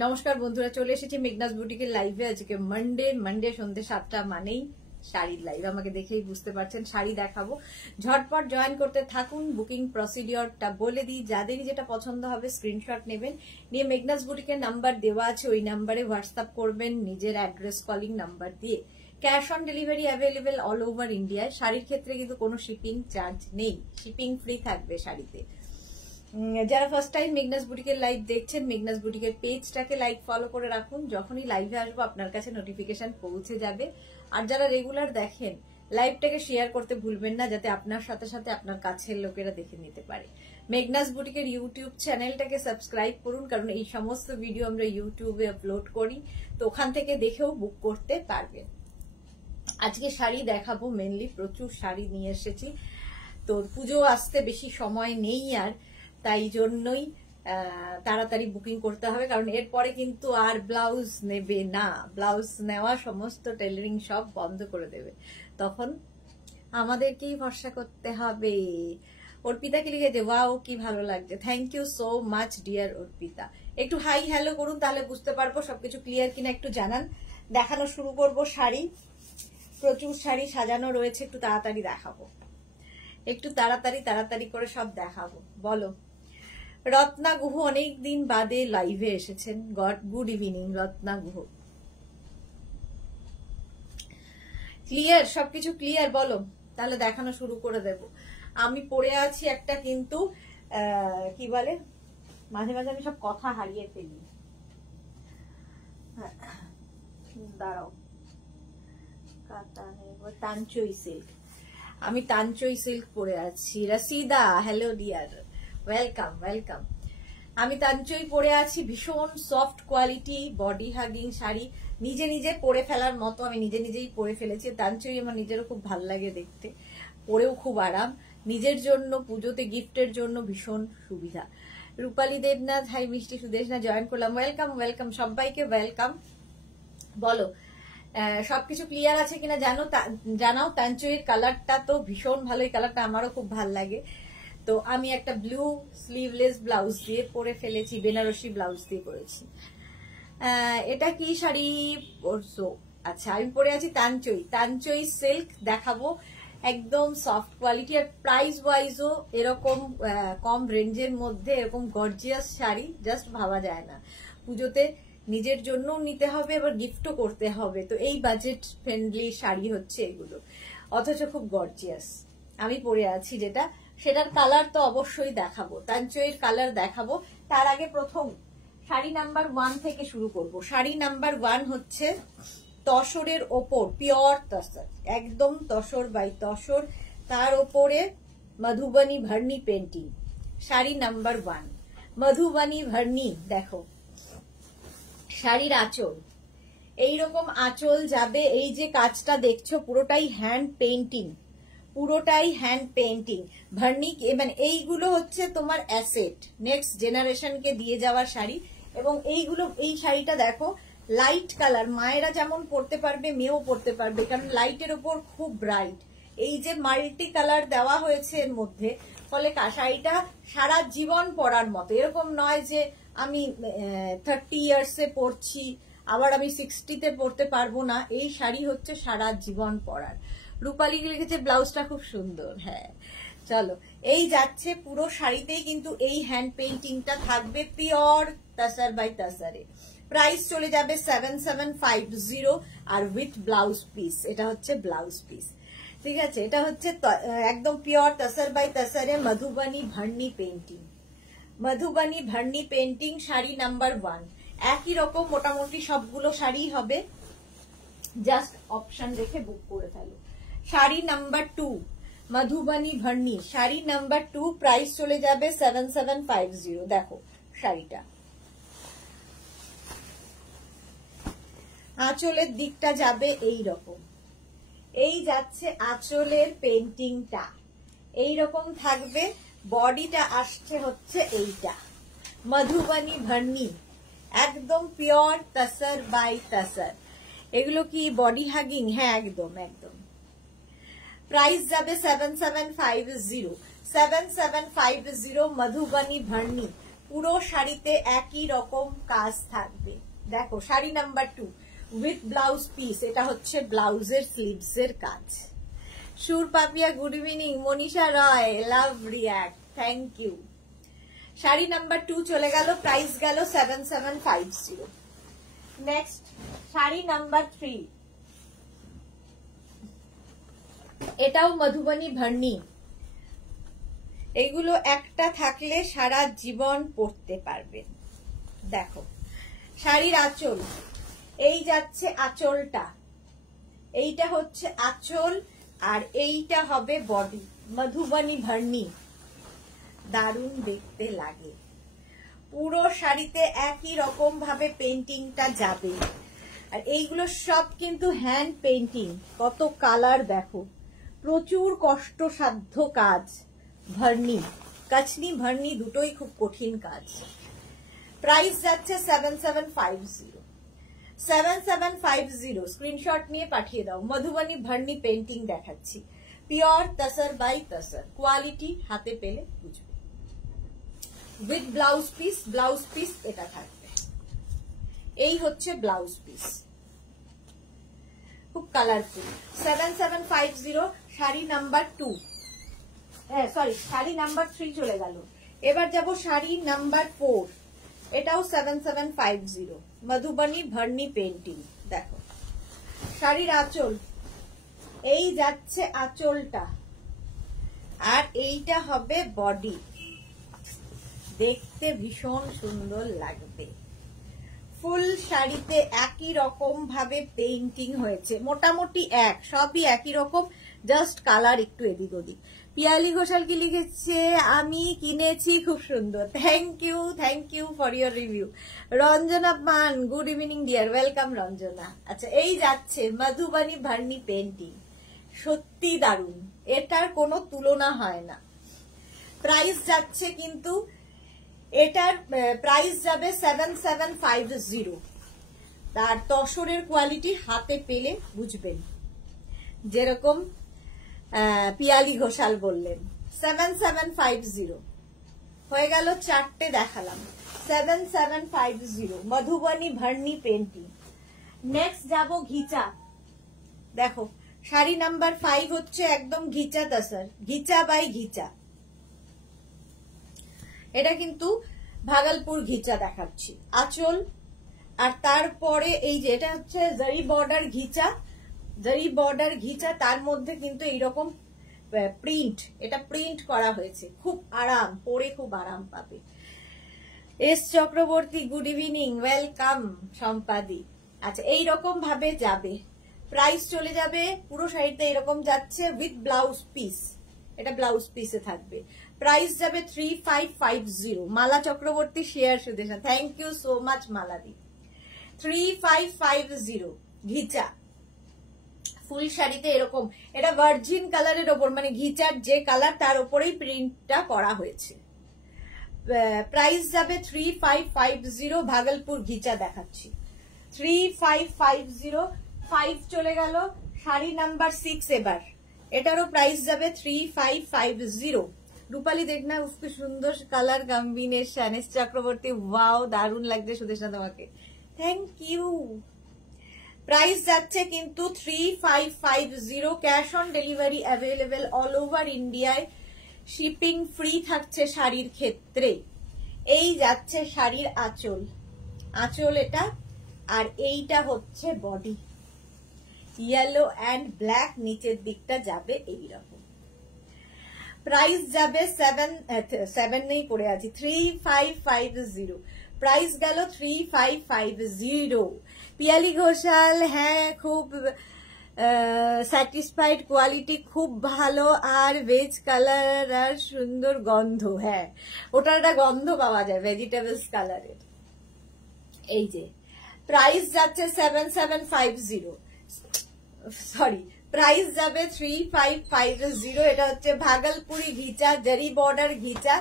নমস্কার বন্ধুরা, চলে এসেছি মেঘনাস বুটিকের লাইভে। আজকে মানডে সন্ধ্যে 7টা মানেই শাড়ির লাইভ। আমাকে দেখেই বুঝতে পারছেন শাড়ি দেখাবো। ঝটপট জয়েন করতে থাকুন। বুকিং প্রসিডিওরটা বলে দিই, যাদেরই যেটা পছন্দ হবে স্ক্রিনশট নেবেন, নিয়ে মেঘনাস বুটিকের নাম্বার দেওয়া আছে, ওই নাম্বারে হোয়াটসঅ্যাপ করবেন নিজের অ্যাড্রেস কলিং নাম্বার দিয়ে। Cash on delivery available all over ইন্ডিয়ায়। শাড়ির ক্ষেত্রে কিন্তু কোনো শিপিং চার্জ নেই, শিপিং ফ্রি থাকবে শাড়িতে। যারা ফার্স্ট টাইম মেঘনাস বুটিকের লাইভ দেখছেন, মেঘনাস বুটিকের পেজটাকে লাইক ফলো করে রাখুন। যখনই লাইভে আসবো আপনার কাছে নোটিফিকেশন পৌঁছে যাবে। আর যারা রেগুলার দেখেন, লাইভটাকে শেয়ার করতে ভুলবেন না, যাতে আপনার সাথে সাথে আপনার কাছের লোকেরা দেখে নিতে পারে। মেঘনাস বুটিকের ইউটিউব চ্যানেলটাকে সাবস্ক্রাইব করুন, কারণ এই সমস্ত ভিডিও আমরা ইউটিউবে আপলোড করি, তো ওখান থেকে দেখেও বুক করতে পারবেন। আজকে শাড়ি দেখাবো, মেনলি প্রচুর শাড়ি নিয়ে এসেছি। তো পুজো আসতে বেশি সময় নেই, আর তাই জন্যই তাড়াতাড়ি বুকিং করতে হবে, কারণ এরপরে কিন্তু আর ব্লাউজ নেবে না। ব্লাউজ নেওয়া সমস্ত টেলারিং সব বন্ধ করে দেবে, তখন আমাদেরকেই ভরসা করতে হবে। অর্পিতা কি লিখেছে, ওয়াও কি ভালো লাগছে, thank you so much dear Arpita. একটু হাই হ্যালো করুন, তাহলে বুঝতে পারবো সবকিছু ক্লিয়ার কিনা, একটু জানান। দেখানো শুরু করব। শাড়ি প্রচুর শাড়ি সাজানো রয়েছে, একটু তাড়াতাড়ি দেখাবো, একটু তাড়াতাড়ি করে সব দেখাবো। বলো রত্না গুহ, অনেকদিন বাদে লাইভে এসেছেন। Good evening Ratna Guha. Clear, সবকিছু ক্লিয়ার বলো, তাহলে দেখানো শুরু করে দেব। আমি পড়ে আছি একটা, কিন্তু কি বলে, মাঝে মাঝে আমি সব কথা হারিয়ে ফেলি। দাঁড়াও, তানচই সিল্ক, আমি তানচই সিল্ক পরে আছি। রাসিদা হ্যালো ডিয়ার, ওয়েলকাম ওয়েলকাম। আমি তানচই পরে আছি, ভীষণ soft quality body hugging sari, নিজে নিজে পরে ফেলার মতো। আমি নিজেই পরে ফেলেছি। তানচই আমার নিজেরও খুব ভাল লাগে দেখতে, পরেও খুব আরাম। নিজের জন্য, পুজোতে গিফটের জন্য ভীষণ সুবিধা। রূপালী দেবনাথ, হাই মিষ্টি সুদেশনা, জয়েন করলাম। ওয়েলকাম ওয়েলকাম, সবাইকে ওয়েলকাম। বলো সবকিছু ক্লিয়ার আছে কিনা জানাও। তানচইয়ের কালারটা তো ভীষণ ভালো, এই কালারটা আমারও খুব ভাল লাগে। তো আমি একটা ব্লু স্লিভলেস ব্লাউজ দিয়ে পরে ফেলেছি, বেনারসি ব্লাউজ দিয়ে পরেছি। এটা কি শাড়ি পরছো? আচ্ছা, আমি পরে আছি তানচই সিল্ক দেখাবো, একদম সফট কোয়ালিটি। আর প্রাইস ওয়াইজও এরকম কম রেঞ্জের মধ্যে এরকম গর্জিয়াস শাড়ি জাস্ট ভাবা যায় না। পুজোতে নিজের জন্যও নিতে হবে, আবার গিফটও করতে হবে, তো এই বাজেট ফ্রেন্ডলি শাড়ি হচ্ছে এগুলো, অথচ খুব গর্জিয়াস। আমি পরে আছি যেটা, সেটার কালার তো অবশ্যই দেখাবো, তানচইয়ের কালার দেখাবো। তার আগে প্রথম শাড়ি নাম্বার 1 থেকে শুরু করব। শাড়ি নাম্বার 1 হচ্ছে তসরের ওপর, পিওর তসর, একদম তসর বাই তসর, তার ওপরে মধুবনী ভার্নি পেন্টিং। শাড়ি নাম্বার 1 মধুবনী ভার্নি। দেখো শাড়ির আঁচল, এইরকম আঁচল যাবে। এই যে কাজটা দেখছো পুরোটাই হ্যান্ড পেইন্টিং, পুরোটাই হ্যান্ড পেইন্টিং ভার্নি, মানে এইগুলো হচ্ছে তোমার অ্যাসেট, নেক্সট জেনারেশনকে দিয়ে যাওয়ার শাড়ি। এবং এইগুলো, এই শাড়িটা দেখো লাইট কালার, মায়েরা যেমন পরতে পারবে মেয়েও পরতে পারবে, কারণ লাইটের ওপর খুব ব্রাইট। এই যে মাল্টি কালার দেওয়া হয়েছে এর মধ্যে, ফলে শাড়িটা সারা জীবন পরার মতো। এরকম নয় যে আমি 30 ইয়ার্সে পরছি আবার আমি 60তে পরতে পারবো না। এই শাড়ি হচ্ছে সারা জীবন পরার। রূপালী লিখেছে ব্লাউজটা খুব সুন্দর। হ্যাঁ চলো, এই যাচ্ছে পুরো শাড়িতেই কিন্তু এই হ্যান্ড পেইন্টিংটা থাকবে, পিওর তাসার বাই তাসারে। প্রাইস চলে যাবে 7750, আর উইথ ব্লাউজ পিস। এটা হচ্ছে ব্লাউজ পিস, ঠিক আছে। এটা হচ্ছে একদম পিওর তাসার বাই তাসারে মধুবনী ভার্নি পেইন্টিং, মধুবনী ভার্নি পেইন্টিং শাড়ি নাম্বার 1। একই রকম মোটামুটি সবগুলো শাড়ি হবে, জাস্ট অপশন রেখে বুক করে ফেলো। শাড়ি নাম্বার 2 মধুবনী ভার্নি, শাড়ি নাম্বার 2, প্রাইস চলে যাবে 7750। দেখো শাড়িটা, আঁচলের দিকটা যাবে এই রকম, এই যাচ্ছে আঁচলের পেইন্টিংটা এই রকম থাকবে। বডিটা আসছে হচ্ছে এইটা মধুবনী ভার্নি, একদম পিওর তাসার বাই তাসার। এগুলো কি বডি হাগিং? হ্যাঁ একদম একদম। প্রাইস যাবে 7750, 7750 মধুবনী ভার্নি। পুরো শাড়িতে একই রকম কাজ থাকবে। দেখো sari number 2 with blouse piece, এটা হচ্ছে ব্লাউজের স্লিভস এর কাজ। Sur Papiya good evening, Manisha Roy love react, thank you. Sari number 2 চলে গেল, প্রাইস গেল 7750। নেক্সট শাড়ি নাম্বার 3, এটাও মধুবনী ভর্নি। এগুলো একটা থাকলে সারা জীবন পরতে পারবেন। দেখো শাড়ির আঁচল, এই যাচ্ছে আঁচলটা, এইটা হচ্ছে আঁচল আর এইটা হবে বডি, মধুবনী ভর্নি। দারুণ দেখতে লাগে। পুরো শাড়িতে একই রকম ভাবে পেইন্টিংটা যাবে। আর এইগুলো সব কিন্তু হ্যান্ড পেইন্টিং। কত কালার দেখো, প্রচুর কষ্টসাধ্য কাজ। ভর্নি, কাচনি ভর্নি দুটোই খুব কঠিন কাজ। প্রাইস যাচ্ছে 7750। 7750 স্ক্রিনশট নিয়ে পাঠিয়ে দাও। মধুবনী ভর্নি পেইন্টিং দেখাচ্ছি, pure tussar by tussar, quality হাতে পেলে বুঝবে। With blouse piece, blouse piece এটা থাকবে। এই হচ্ছে ব্লাউজ পিস, খুব colourful. 7750 sari number 2, sorry sari number 3 চলে গেল। এবার যাব শাড়ি নাম্বার 4, এটাও 7750 মধুবনী ভর্নি পেইন্টিং। দেখো শাড়ির আঁচল, এই যাচ্ছে আঁচলটা আর এইটা হবে বডি। দেখতে ভীষণ সুন্দর লাগবে। ফুল শাড়িতে একই রকম ভাবে পেইন্টিং হয়েছে, মোটামুটি এক, সবই একই রকম, জাস্ট কালার একটু এদিক ওদিক। পিয়ালি ঘোষাল কি লিখেছে, আমি কিনেছি, খুব সুন্দর, thank you for your review. Ranjana পান good evening dear, welcome Ranjana. আচ্ছা এই যাচ্ছে মধুবনী ভর্নি পেইন্টিং, সত্যি দারুণ, এটার কোনো তুলনা হয় না। প্রাইস যাচ্ছে কিন্তু, এটার প্রাইস যাবে 7750। তার তসরের কোয়ালিটি হাতে পেলে বুঝবেন, যেরকম পিয়ালি ঘোষাল বললেন। 7750 হয়ে গেল, চারটে দেখালাম। 7750 মধুবনী ভর্নি পেইন্টিং। নেক্সট যাব ঘিচা। দেখো শাড়ি নাম্বার 5 হচ্ছে একদম ঘিচা তসর, ঘিচা বাই ঘিচা। এটা কিন্তু ভাগলপুর ঘিচা দেখাচ্ছি, আঁচল আর তারপরে এই যে এটা হচ্ছে জারি বর্ডার ঘিচা, জারি বর্ডার ঘিচা, তার মধ্যে কিন্তু এইরকম প্রিন্ট, এটা প্রিন্ট করা হয়েছে। খুব আরাম, পরে খুব আরাম পাবে। S Chakraborty good evening, welcome সম্পাদি। আচ্ছা এইরকম ভাবে যাবে, প্রাইস চলে যাবে পুরো শাড়িতে এরকম যাচ্ছে উইথ ব্লাউজ পিস, এটা ব্লাউজ পিসে থাকবে। প্রাইস যাবে 3550। Mala Chakraborty share Sudesha, thank you so much মালাদি। 3550 ঘিচা ফুল শাড়িতে এরকম, এটা ভার্জিন কালারের ওপর, মানে ঘিচার যে কালার তার উপরেই প্রিন্টটা করা হয়েছে। প্রাইস যাবে 3550, ভাগলপুর ঘিচা দেখাচ্ছি 3550। 5 চলে গেল, শাড়ি নাম্বার 6 এবার, এটারও প্রাইস যাবে 3550। রূপালী দেখনা উফকে সুন্দর colour combination. S Chakraborty wow দারুণ লাগছে সুদেশনা তোমাকে, থ্যাংক ইউ। প্রাইস যাচ্ছে কিন্তু 3550, cash on delivery available all over ইন্ডিয়ায়, শিপিং ফ্রি থাকছে শাড়ির ক্ষেত্রে। এই যাচ্ছে শাড়ির আঁচল, আঁচল এটা, আর এইটা হচ্ছে বডি, ইয়েলো অ্যান্ড ব্ল্যাক, নিচের দিকটা যাবে এইরকম। প্রাইস যাবে 7 নেই পড়ে আছি, 3550। প্রাইস গেল 3550। পিয়ালি ঘোষাল, হ্যাঁ খুব স্যাটিসফাইড, কোয়ালিটি খুব ভালো, আর ভেজ কালার আর সুন্দর গন্ধ। হ্যাঁ ওটার একটা গন্ধ পাওয়া যায় ভেজিটেবলস কালারের। এই যে প্রাইস যাচ্ছে 7750, সরি প্রাইস যাবে 3550। এটা হচ্ছে ভাগলপুরি ঘিচা, জারি বর্ডার ঘিচা,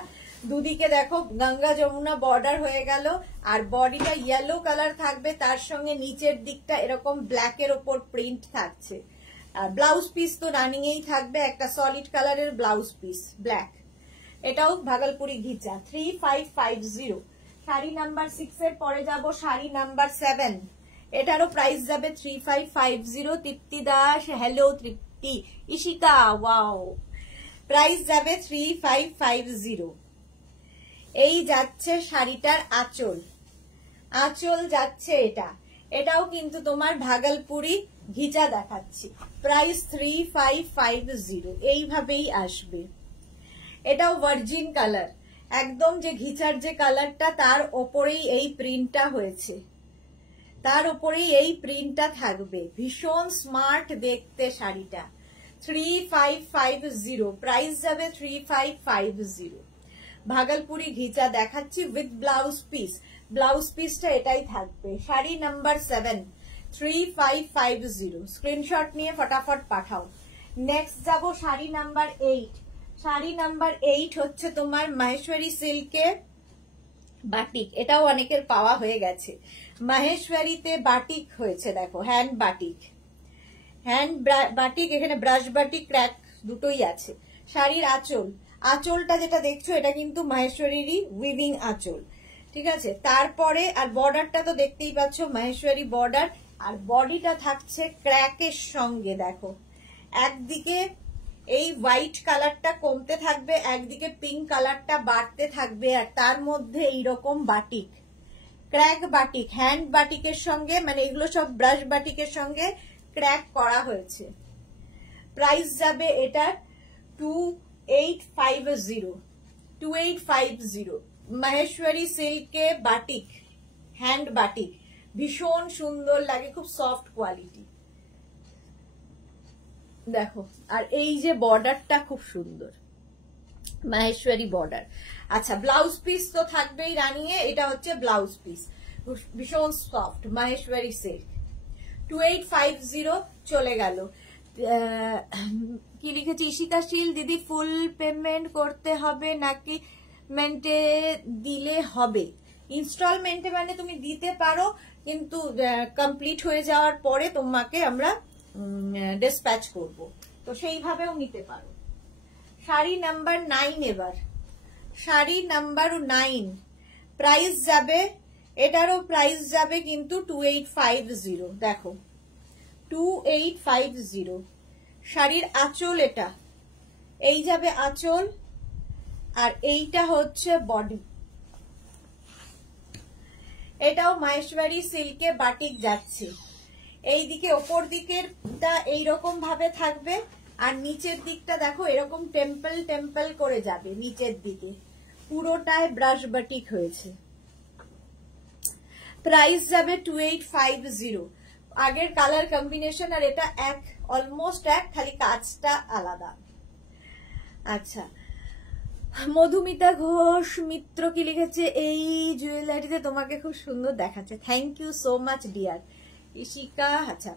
দুদিকে দেখো গঙ্গা যমুনা বর্ডার হয়ে গেল, আর বডিটা ইয়েলো কালার থাকবে, তার সঙ্গে নিচের দিকটা এরকম ব্ল্যাকের ওপর প্রিন্ট থাকছে। আর ব্লাউজ পিস তো রানিং এই থাকবে, একটা সলিড কালারের ব্লাউজ পিস ব্ল্যাক। এটাও ভাগলপুরি ঘিচা 3550। শাড়ি নাম্বার 6 এর পরে যাব শাড়ি নাম্বার 7, এটারও প্রাইস যাবে 3550। তৃপ্তি দাস, হ্যালো তৃপ্তি। ইশিকা, ওয়াও, প্রাইস যাবে 3550। এই যাচ্ছে শাড়িটার আঁচল, আঁচল যাচ্ছে এটা, এটাও কিন্তু তোমার ভাগলপুরি ঘিচা দেখাচ্ছি, প্রাইস 3550। এইভাবেই আসবে। এটাও ভার্জিন কালার, একদম যে ঘিচার যে কালারটা তার ওপরেই এই প্রিন্টটা হয়েছে, তার উপরেই এই প্রিন্টটা থাকবে। ভীষণ স্মার্ট দেখতে শাড়িটা, 3550, প্রাইস যাবে 3550। ভাগলপুরি ঘিচা দেখাচ্ছি উইথ ব্লাউজ পিস, ব্লাউজ পিসটা এটাই থাকবে। শাড়ি নাম্বার 7, 3550, স্ক্রিনশট নিয়ে ফটাফট পাঠাও। নেক্সট যাব শাড়ি নাম্বার 8। শাড়ি নাম্বার 8 হচ্ছে তোমার মাহেশ্বরী সিল্কের বাটিক, এটাও অনেকের পাওয়া হয়ে গেছে। মাহেশ্বরীতে বাটিক হয়েছে, দেখো হ্যান্ড বাটিক, হ্যান্ড বাটিক, এখানে ব্রাশ বাটিক ক্র্যাক দুটোই আছে। শাড়ির আঁচল, আঁচলটা যেটা দেখছো এটা কিন্তু মাহেশ্বরীরই উইভিং আঁচল, ঠিক আছে। তারপরে আর বর্ডারটা তো দেখতেই পাচ্ছ মাহেশ্বরী বর্ডার, আর বডিটা থাকছে ক্র্যাকের সঙ্গে। দেখো একদিকে এই হোয়াইট কালারটা কমতে থাকবে, একদিকে পিঙ্ক কালারটা বাড়তে থাকবে, আর তার মধ্যে এইরকম বাটিক, ক্র্যাক বাটিক, হ্যান্ড বাটিকের সঙ্গে, মানে এগুলো সব ব্রাশ বাটিকের সঙ্গে ক্র্যাক করা হয়েছে। প্রাইস যাবে এটার 2850, 2850। মাহেশ্বরী সিল্কে বাটিক, হ্যান্ড বাটিক, ভীষণ সুন্দর লাগে, খুব সফট কোয়ালিটি। দেখো, আর এই যে বর্ডারটা খুব সুন্দর, মাহেশ্বরী বর্ডার। আচ্ছা, ব্লাউজ পিস তো থাকবেই রানিয়ে, এটা হচ্ছে ব্লাউজ পিস, ভীষণ সফট মাহেশ্বরী সিল্ক, 2850 চলে গেল। কি লিখেছি, ইশিকা শীল দিদি, ফুল পেমেন্ট করতে হবে নাকি মেন্টে দিলে হবে? ইনস্টলমেন্টে মানে তুমি দিতে পারো, কিন্তু কমপ্লিট হয়ে যাওয়ার পরে তোমাকে আমরা ডিসপ্যাচ করব, তো সেইভাবেও নিতে পারো। শাড়ি নাম্বার 9, এবার শাড়ি নাম্বার 9, প্রাইস যাবে, এটারও প্রাইস যাবে কিন্তু 2850। দেখো 2850। শাড়ির আঁচল, এটা এই যাবে আঁচল, আর এইটা হচ্ছে বডি। এটাও মাহেশ্বরী সিল্কে বাটিক যাচ্ছে। এইদিকে ওপর দিকেরটা এইরকম ভাবে থাকবে, আর নিচের দিকটা দেখো এরকম টেম্পল টেম্পল করে যাবে নিচের দিকে, পুরোটায় ব্রাশ বাটিক হয়েছে। প্রাইস যাবে 2850। আগের কালার কম্বিনেশন আর এটা এক, অলমোস্ট এক, খালি কাজটা আলাদা। আচ্ছা, মধুমিতা ঘোষ মিত্র কি লিখেছে, এই জুয়েলারিতে তোমাকে খুব সুন্দর দেখাচ্ছে, thank you so much dear Ishika. আচ্ছা,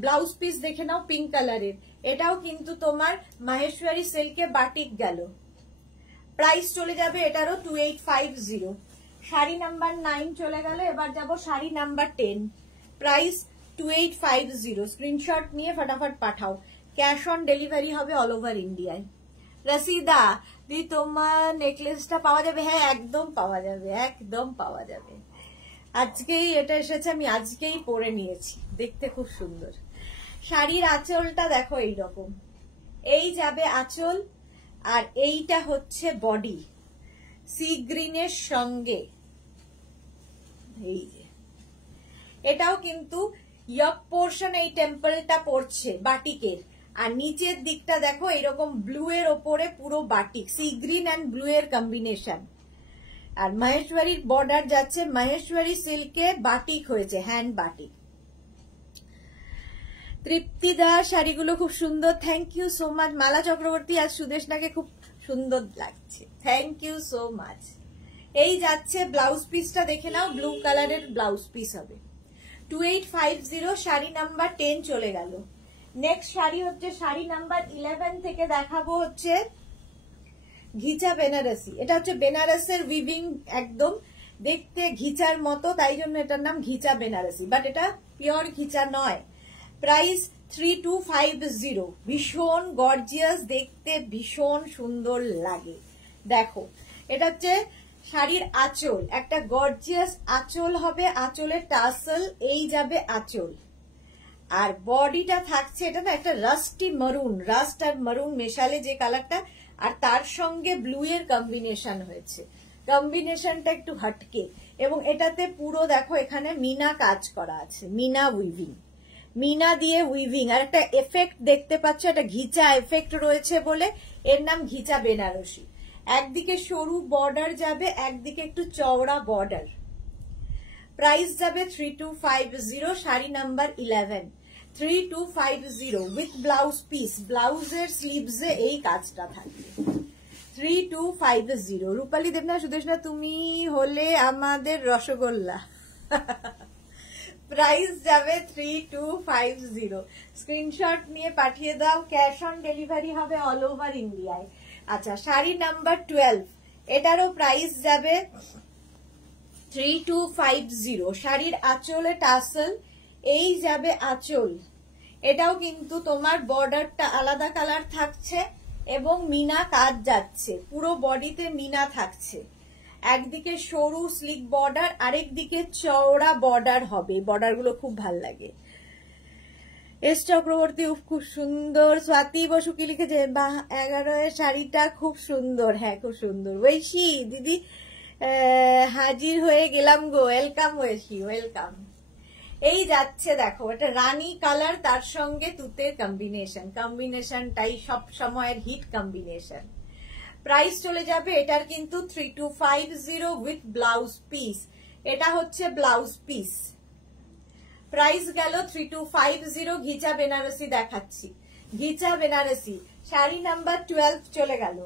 ব্লাউজ পিস দেখে নাও পিঙ্ক কালারের, এটাও কিন্তু তোমার মাহেশ্বরী সিল্কে বাটিক গেল, প্রাইস চলে যাবে এটারও 2850। শাড়ি নাম্বার 9 চলে গেল, এবার যাব শাড়ি নাম্বার 10, প্রাইস 2850। স্ক্রিনশট নিয়ে ফটাফট পাঠাও, ক্যাশ অন ডেলিভারি হবে অল ওভার ইন্ডিয়ায়। রসিদা দি, তোমার নেকলেসটা পাওয়া যাবে? হ্যাঁ, একদম পাওয়া যাবে, একদম পাওয়া যাবে। আজকেই এটা এসেছে, আমি আজকেই পরে নিয়েছি, দেখতে খুব সুন্দর। শাড়ির আঁচলটা দেখো এইরকম, এই যাবে আঁচল, আর এইটা হচ্ছে বডি সি গ্রিনের সঙ্গে। এই যে এটাও কিন্তু ইয়ক পোর্শন, এই টেম্পলটা পড়ছে বাটিকের, আর নিচের দিকটা দেখো এরকম ব্লু এর ওপরে পুরো batik, sea green and blue এর কম্বিনেশন। আর মাহেশ্বরীর বর্ডার যাচ্ছে, মাহেশ্বরী সিল্কে বাটিক হয়েছে, হ্যান্ড বাটিক। তৃপ্তিদা, শাড়িগুলো খুব সুন্দর, থ্যাংক ইউ সো মাচ। মালা চক্রবর্তী, আজ সুদেশনাকে খুব সুন্দর লাগছে, থ্যাংক ইউ সো মাচ। এই যাচ্ছে ব্লাউজ পিসটা দেখে নাও, ব্লু কালারের ব্লাউজ পিস হবে, 2850। শাড়ি নাম্বার 10 চলে গেল। নেক্সট শাড়ি হচ্ছে শাড়ি নাম্বার 11 থেকে দেখাবো হচ্ছে ঘিচা বেনারসি। এটা হচ্ছে বেনারসের উইভিং, একদম দেখতে ঘিচার মতো, তাই জন্য এটার নাম ঘিচা বেনারসি, বাট এটা পিওর ঘিচা নয়। প্রাইস 3250, ভীষণ গর্জিয়াস দেখতে, ভীষণ সুন্দর লাগে, দেখো এটা হচ্ছে শাড়ির আঁচল, একটা গর্জিয়াস আঁচল হবে, আঁচলের টাসেল, এই যাবে আঁচল। আর বডিটা থাকছে এটা না একটা রাস্টি মারুন, রাস্ট আর মারুন মেশালে যে কালারটা, আর তার সঙ্গে ব্লু এর কম্বিনেশন হয়েছে, কম্বিনেশনটা একটু হটকে। এবং এটাতে পুরো দেখো এখানে মিনা কাজ করা আছে, মিনা উইভিং, মিনা দিয়ে উইভিং, আর একটা এফেক্ট দেখতে পাচ্ছ, একটা ঘিচা এফেক্ট রয়েছে বলে এর নাম ঘিচা বেনারসি। একদিকে সরু বর্ডার যাবে, একদিকে একটু চওড়া বর্ডার। প্রাইস যাবে 3250, sari number 11, 3250 with blouse piece, ব্লাউজের স্লিভসে এই কাজটা থাকবে। 3250। রূপালী দেবনা সুদেশনা তুমি হলে আমাদের রসগোল্লা। প্রাইস যাবে 3250, স্ক্রিনশট নিয়ে পাঠিয়ে দাও, ক্যাশ অন ডেলিভারি হবে অল ওভার ইন্ডিয়ায়। আচ্ছা শাড়ি নাম্বার 12, এটারও প্রাইস যাবে 3250, শাড়ির আঁচলে টাসেল, এই যাবে আঁচল। এটাও কিন্তু তোমার বর্ডারটা আলাদা কালার থাকছে এবং মিনা কাজ যাচ্ছে, পুরো বডিতে মিনা থাকছে। একদিকে সরু স্লিক বর্ডার, আরেক দিকে চওড়া বর্ডার হবে, বর্ডার গুলো খুব ভাল লাগে। এস চক্রবর্তী খুব সুন্দর। স্বাতি বসু কি লিখেছে, বাহ 11 এর শাড়িটা খুব সুন্দর। হ্যাঁ খুব সুন্দর। ঐশী দিদি হাজির হয়ে গেলাম গো, ওয়েলকাম ঐশী, ওয়েলকাম। এই যাচ্ছে দেখো, এটা রানী কালার, তার সঙ্গে তুতের কম্বিনেশন, কম্বিনেশনটাই সব সময়ের হিট কম্বিনেশন। প্রাইস চলে যাবে এটার কিন্তু 3250 উইথ ব্লাউজ পিস, এটা হচ্ছে ব্লাউজ পিস। প্রাইস গেল 3250। ঘিচা বেনারসি দেখাচ্ছি, ঘিচা বেনারসি শাড়ি নাম্বার 12 চলে গেল।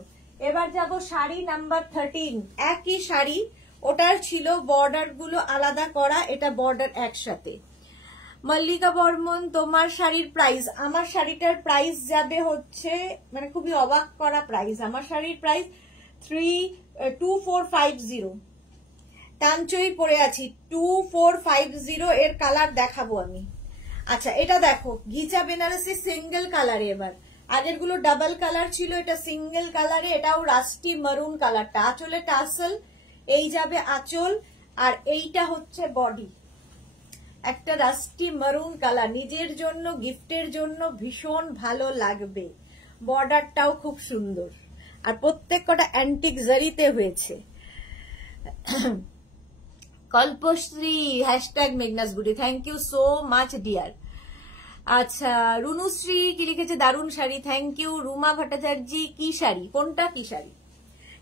এবার যাব শাড়ি নাম্বার 13, একই শাড়ি, ওটার ছিল বর্ডার গুলো আলাদা করা, এটা বর্ডার একসাথে। মল্লিকা বর্মন তোমার শাড়ির প্রাইস, আমার শাড়িটার প্রাইস যাবে হচ্ছে মানে খুবই অবাক করা প্রাইস, আমার শাড়ির প্রাইস 2450। তাঞ্চই পরে আছি 2450, এর কালার দেখাবো আমি। আচ্ছা এটা দেখো ঘিচা বেনারসি সিঙ্গেল কালারে, এবার আগের গুলো ডাবল কালার ছিল, এটা সিঙ্গেল কালারে, এটাও রাস্টি মারুন কালারটা, আঁচলে টাসেল, এই যাবে আঁচল, আর এইটা হচ্ছে বডি, একটা রাস্টি মারুন কালার, নিজের জন্য গিফটের জন্য ভীষণ ভালো লাগবে। বর্ডারটাও খুব সুন্দর, আর প্রত্যেক কটা অ্যান্টিক জারিতে হয়েছে। কল্পশ্রী হ্যাশট্যাগ মেঘনাস গুডি, thank you so much dear. আচ্ছা রুনুশ্রী কি লিখেছে, দারুণ শাড়ি, থ্যাংক ইউ। রুমা ভট্টাচার্য কি শাড়ি, কোনটা কি শাড়ি?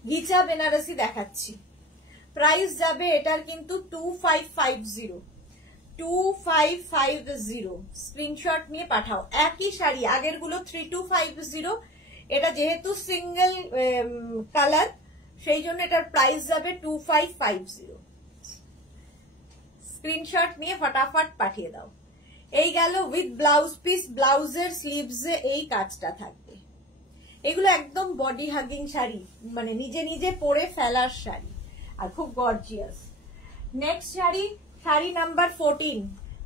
ঘিচা বেনারসি দেখাচ্ছি। প্রাইস যাবে এটার কিন্তু 2550, 2550, স্ক্রিনশট নিয়ে পাঠাও। একই শাড়ি, আগের গুলো 3250, এটা যেহেতু সিঙ্গেল কালার সেই জন্য এটার প্রাইস যাবে 2550। স্ক্রিনশট নিয়ে ফটাফট পাঠিয়ে দাও। এই গেল উইথ ব্লাউজ পিস, ব্লাউজের স্লিভসে এই কাজটা থাকবে। এগুলো একদম বডি হাগিং শাড়ি, মানে নিজে নিজে পরে ফেলার শাড়ি, আর খুব gorgeous. Next sari, sari number 14,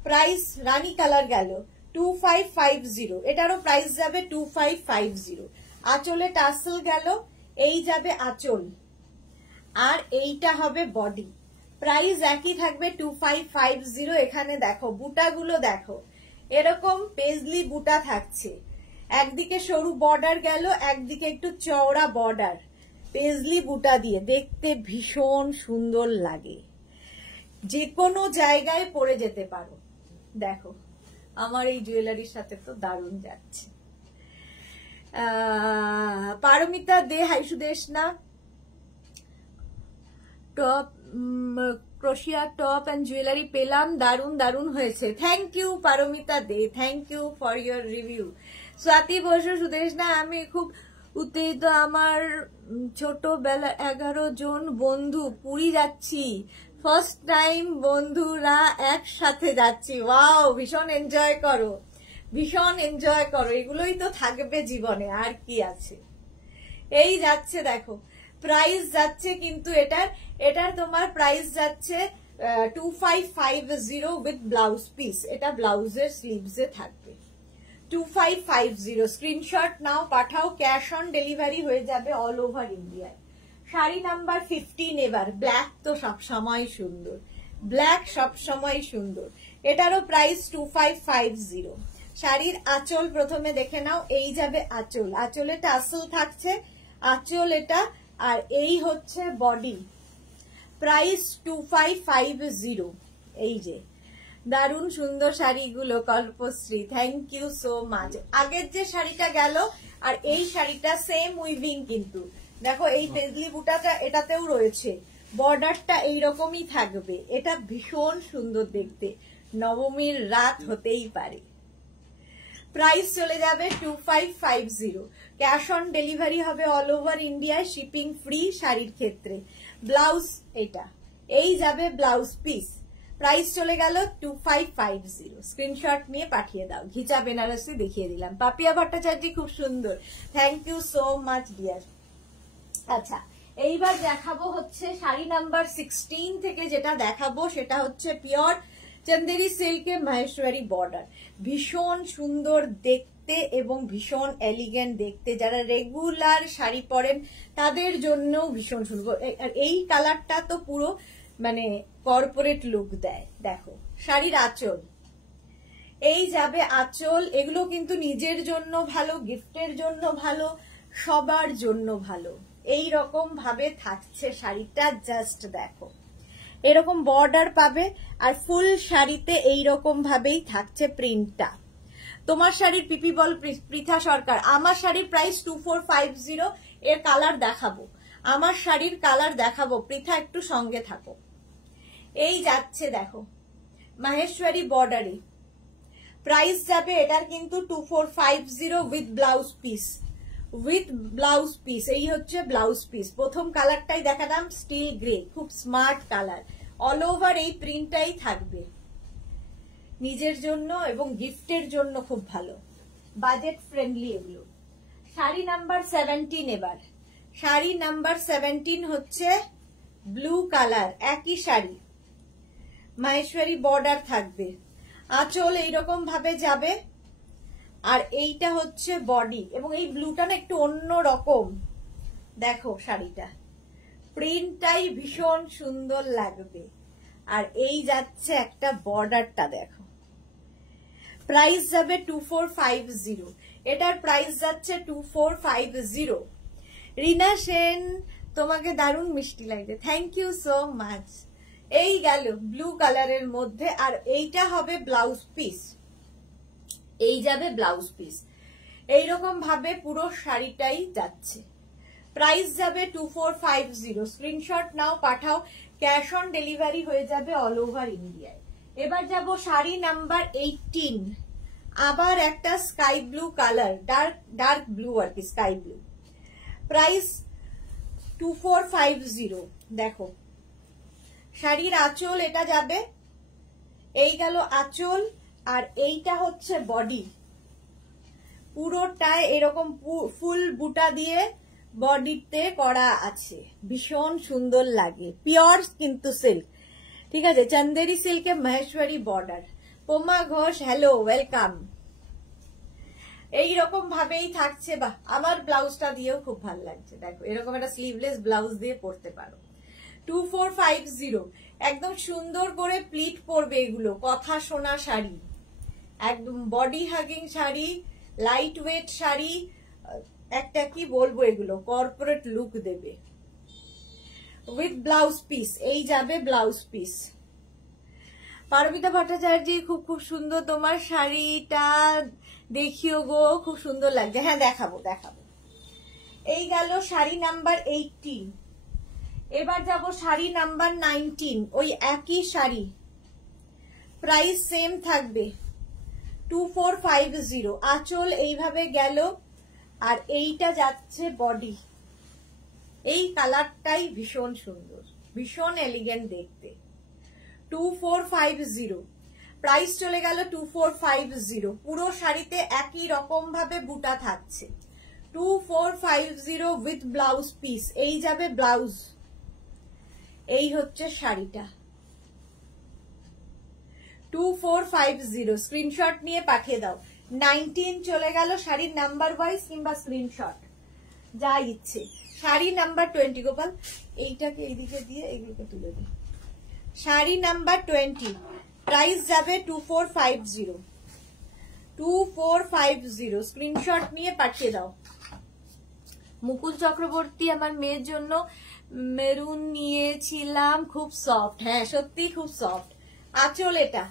price রানী কালার গেল 2550, এটারও প্রাইস যাবে 2550। আঁচলে টাসেল গেল, এই যাবে আঁচল, আর এইটা হবে বডি। প্রাইস একই থাকবে 2550। এখানে দেখো বুটাগুলো দেখো, এরকম পেজলি বুটা থাকছে, একদিকে সরু বর্ডার গেল, একদিকে একটু চওড়া বর্ডার, পেজলি বুটা দিয়ে দেখতে ভীষণ সুন্দর লাগে, যে কোনো জায়গায় পরে যেতে পারো। দেখো আমার এই জুয়েলারির সাথে তো দারুণ যাচ্ছে। পারমিতা দে হাই সুদেশ না, top crochet top and jewellery পেলাম, দারুণ দারুণ হয়েছে। Thank you Paromita De, thank you for your review. Swati Basu Sudesh না, আমি খুব উত্তেজিত, আমার ছোটবেলা 11 জন বন্ধু পুরী যাচ্ছি, ফার্স্ট টাইম বন্ধুরা একসাথে যাচ্ছি। ওয়াও, ভীষণ এনজয় করো, ভীষণ এনজয় করো, এগুলোই তো থাকবে জীবনে, আর কি আছে। এই যাচ্ছে দেখো, প্রাইস যাচ্ছে কিন্তু এটার তোমার প্রাইস যাচ্ছে 2550 উইথ ব্লাউজ পিস, এটা ব্লাউজের স্লিভসে থাকবে। 2550, screenshot now Pathao, cash on delivery হয়ে যাবে অল ওভার ইন্ডিয়ায়। শাড়ি নাম্বার 15 এবার। ব্ল্যাক তো সবসময় সুন্দর, ব্ল্যাক সবসময় সুন্দর। এটারও প্রাইস 2550। শাড়ির আঁচল প্রথমে দেখে নাও, এই যাবে আঁচল, আঁচলে টাসেল থাকছে, আঁচল এটা, আর এই হচ্ছে বডি। প্রাইস 2550। এই যে দারুণ সুন্দর শাড়িগুলো কল্পশ্রী, থ্যাংক ইউ সো মাচ। আগের যে শাড়িটা গেল আর এই শাড়িটা সেম উইভিং, কিন্তু দেখো এই পেজলি বুটাটা এটাতেও রয়েছে, বর্ডারটা এইরকমই থাকবে। এটা ভীষণ সুন্দর দেখতে, নবমীর রাত হতেই পারে। প্রাইস চলে যাবে 2550। ক্যাশ অন ডেলিভারি হবে অল ওভার ইন্ডিয়ায়, শিপিং ফ্রি শাড়ির ক্ষেত্রে। ব্লাউজ এটা, এই যাবে ব্লাউজ পিস। প্রাইস চলে গেল 2550। স্ক্রিনশট নিয়ে পাঠিয়ে দাও। ঘিচা বেনারসি দেখিয়ে দিলাম। পাপিয়া ভট্টাচার্য খুব সুন্দর, thank you so much dear. আচ্ছা, এইবার দেখাবো হচ্ছে শাড়ি নাম্বার 16 থেকে যেটা দেখাবো সেটা হচ্ছে পিওর চন্দেরি সিল্কে মাহেশ্বরী বর্ডার। ভীষণ সুন্দর দেখতে এবং ভীষণ এলিগেন্ট দেখতে, যারা রেগুলার শাড়ি পরেন তাদের জন্য ভীষণ সুন্দর। এই কালারটা তো পুরো মানে কর্পোরেট লুক দেয়। দেখো শাড়ির আঁচল, এই যাবে আঁচল। এগুলো কিন্তু নিজের জন্য ভালো, গিফটের জন্য ভালো, সবার জন্য ভালো। এই রকম ভাবে থাকছে শাড়িটা, জাস্ট দেখো এরকম বর্ডার পাবে, আর ফুল শাড়িতে এইরকম ভাবেই থাকছে প্রিন্টটা। তোমার শাড়ির পিপি বল পৃথা সরকার। আমার শাড়ির প্রাইস 2450। এর কালার দেখাবো, আমার শাড়ির কালার দেখাবো। পৃথা একটু সঙ্গে থাকো। এই যাচ্ছে দেখো মাহেশ্বরী বর্ডারে, প্রাইস যাবে এটার কিন্তু 2450 with blouse piece, with blouse piece. এই হচ্ছে ব্লাউজ পিস। প্রথম কালারটাই দেখালাম স্টিল গ্রে, খুব স্মার্ট কালার। অল ওভার এই প্রিন্টটাই থাকবে, নিজের জন্য এবং গিফটের জন্য খুব ভালো, বাজেট ফ্রেন্ডলি এগুলো। শাড়ি নাম্বার 17 এবার। শাড়ি নাম্বার 17 হচ্ছে ব্লু কালার, একই শাড়ি, মাহেশ্বরী বর্ডার থাকবে, আঁচল এইরকম ভাবে যাবে, আর এইটা হচ্ছে বডি। এবং এই ব্লুটা না একটু অন্য রকম, দেখো শাড়িটা প্রিন্টটাই ভীষণ সুন্দর লাগবে। আর এই যাচ্ছে একটা বর্ডারটা দেখো। প্রাইস যাবে 2450। এটার প্রাইস যাচ্ছে 2450। রিনা সেন, তোমাকে দারুণ মিষ্টি লাগছে, থ্যাংক ইউ সো মাচ। এই গেল ব্লু কালারের মধ্যে, আর এইটা হবে ব্লাউজ পিস, এই যাবে ব্লাউজ পিস। এইরকম ভাবে পুরো শাড়িটাই যাচ্ছে। প্রাইস যাবে 2450। Screenshot now, Pathao. Cash on delivery হয়ে যাবে অল ওভার ইন্ডিয়ায়। এবার যাব শাড়ি নাম্বার 18। আবার একটা sky blue colour, dark blue আর কি, স্কাই ব্লু। প্রাইস 2450। দেখো শাড়ির আঁচল এটা যাবে, এই গেল আঁচল, আর এইটা হচ্ছে বডি। পুরোটায় এরকম ফুল বুটা দিয়ে বডিতে করা আছে, ভীষণ সুন্দর লাগে। পিওর কিন্তু সিল্ক, ঠিক আছে, Chanderi সিল্কে Maheshwari border. পোমা Ghosh, hello, welcome. এইরকম ভাবেই থাকছে। বাহ, আমার ব্লাউজটা দিয়েও খুব ভালো লাগছে। দেখো এরকম একটা স্লিভলেস ব্লাউজ দিয়ে পরতে পারো। 2450। একদম সুন্দর করে প্লিট পরবে এগুলো, কথা শোনা শাড়ি, একদম body hugging sari, light weight sari, একটা কি বলবো, এগুলো কর্পোরেট লুক দেবে উইথ ব্লাউজ পিস। এই যাবে ব্লাউজ পিস। পারমিতা ভট্টাচার্য, খুব খুব সুন্দর তোমার শাড়িটা, দেখিও গো, খুব সুন্দর লাগছে। হ্যাঁ দেখাবো দেখাবো। এই গেল শাড়ি নাম্বার 18। এবার যাব শাড়ি নাম্বার 19। ওই একই শাড়ি, প্রাইস সেম থাকবে 2450। আঁচল এইভাবে গেল, আর এইটা যাচ্ছে বডি। এই কালারটাই ভীষণ সুন্দর, ভীষণ এলিগেন্ট দেখতে। 2450। প্রাইস চলে গেল 2450। পুরো শাড়িতে একই রকম ভাবে বুটা থাকছে। 2450 উইথ ব্লাউজ পিস। এই যাবে ব্লাউজ। এই হচ্ছে শাড়িটা 2450। স্ক্রিনশট নিয়ে পাঠিয়ে দাও। 19 চলে গেল শাড়ির নাম্বার ওয়াইজ কিংবা স্ক্রিনশট। যা ইচ্ছে। শাড়ি নাম্বার 20, গোপাল এইটাকে এইদিকে দিয়ে এগুলোকে তুলে দিই। শাড়ি নাম্বার 20, প্রাইস যাবে 2450, 2450। স্ক্রিনশট নিয়ে পাঠিয়ে দাও। মুকুল চক্রবর্তী, আমার মেয়ের জন্য মেরুন নিয়েছিলাম, খুব সফট। হ্যাঁ সত্যি খুব সফট। আঁচল এটা,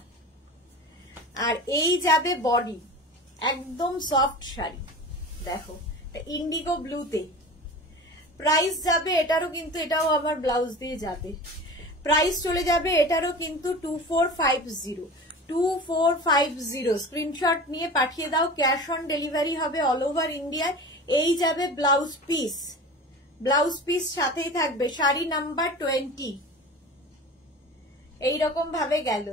আর এই যাবে বডি, একদম সফট শাড়ি। দেখো ইন্ডিগো ব্লুতে। প্রাইস যাবে এটারও কিন্তু, এটাও আবার ব্লাউজ দিয়ে যাবে। প্রাইস চলে যাবে এটারও কিন্তু 2450, 2450। স্ক্রিনশট নিয়ে পাঠিয়ে দাও। ক্যাশ অন ডেলিভারি হবে অল ওভার ইন্ডিয়ায়। এই যাবে ব্লাউজ পিস, ব্লাউজ পিস সাথেই থাকবে। শাড়ি নাম্বার 20 এইরকম ভাবে গেল।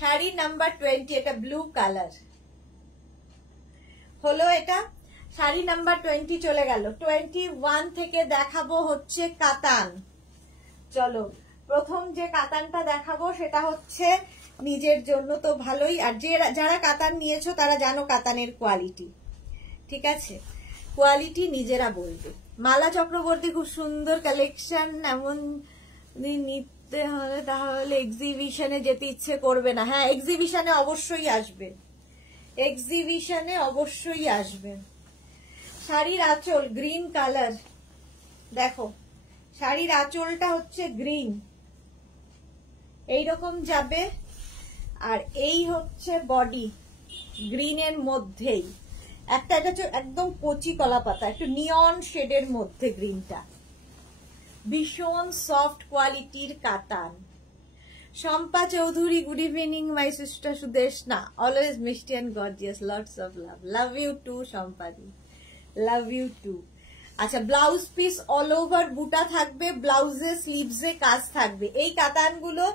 শাড়ি নাম্বার 20, এটা ব্লু কালার হলো। এটা শাড়ি নাম্বার 20 চলে গেল। 21 থেকে দেখাবো হচ্ছে কাতান। চলো প্রথম যে কাতানটা দেখাবো সেটা হচ্ছে নিজের জন্য তো ভালোই, আর যারা কাতান নিয়েছো তারা জানো কাতানের কোয়ালিটি, ঠিক আছে? কোয়ালিটি নিজেরা বলবে। মালা চক্রবর্তী, খুব সুন্দর কালেকশন। এমন নিতে হলে তাহলে এক্সিবিশনে যেতে ইচ্ছে করবে না? হ্যাঁ এক্সিবিশনে অবশ্যই আসবে, এক্সিবিশনে অবশ্যই আসবে। শাড়ির আঁচল গ্রিন কালার, দেখো শাড়ির আঁচলটা হচ্ছে গ্রিন, এইরকম যাবে। আর এই হচ্ছে বডি গ্রিনের মধ্যেই একটা, এটা হচ্ছে একদম কচি কলা পাতা, একটু নিয়ন শেডের মধ্যে গ্রিনটা, ভীষণ সফট কোয়ালিটির katan. Shampa Chowdhury, good evening my sister Sudeshna, always মিষ্টি and gorgeous, lots of love. Love you too শম্পাদি, লাভ ইউ টু। আচ্ছা ব্লাউজ পিস অল ওভার বুটা থাকবে, ব্লাউজে স্লিভসে কাজ থাকবে। এই কাতানগুলো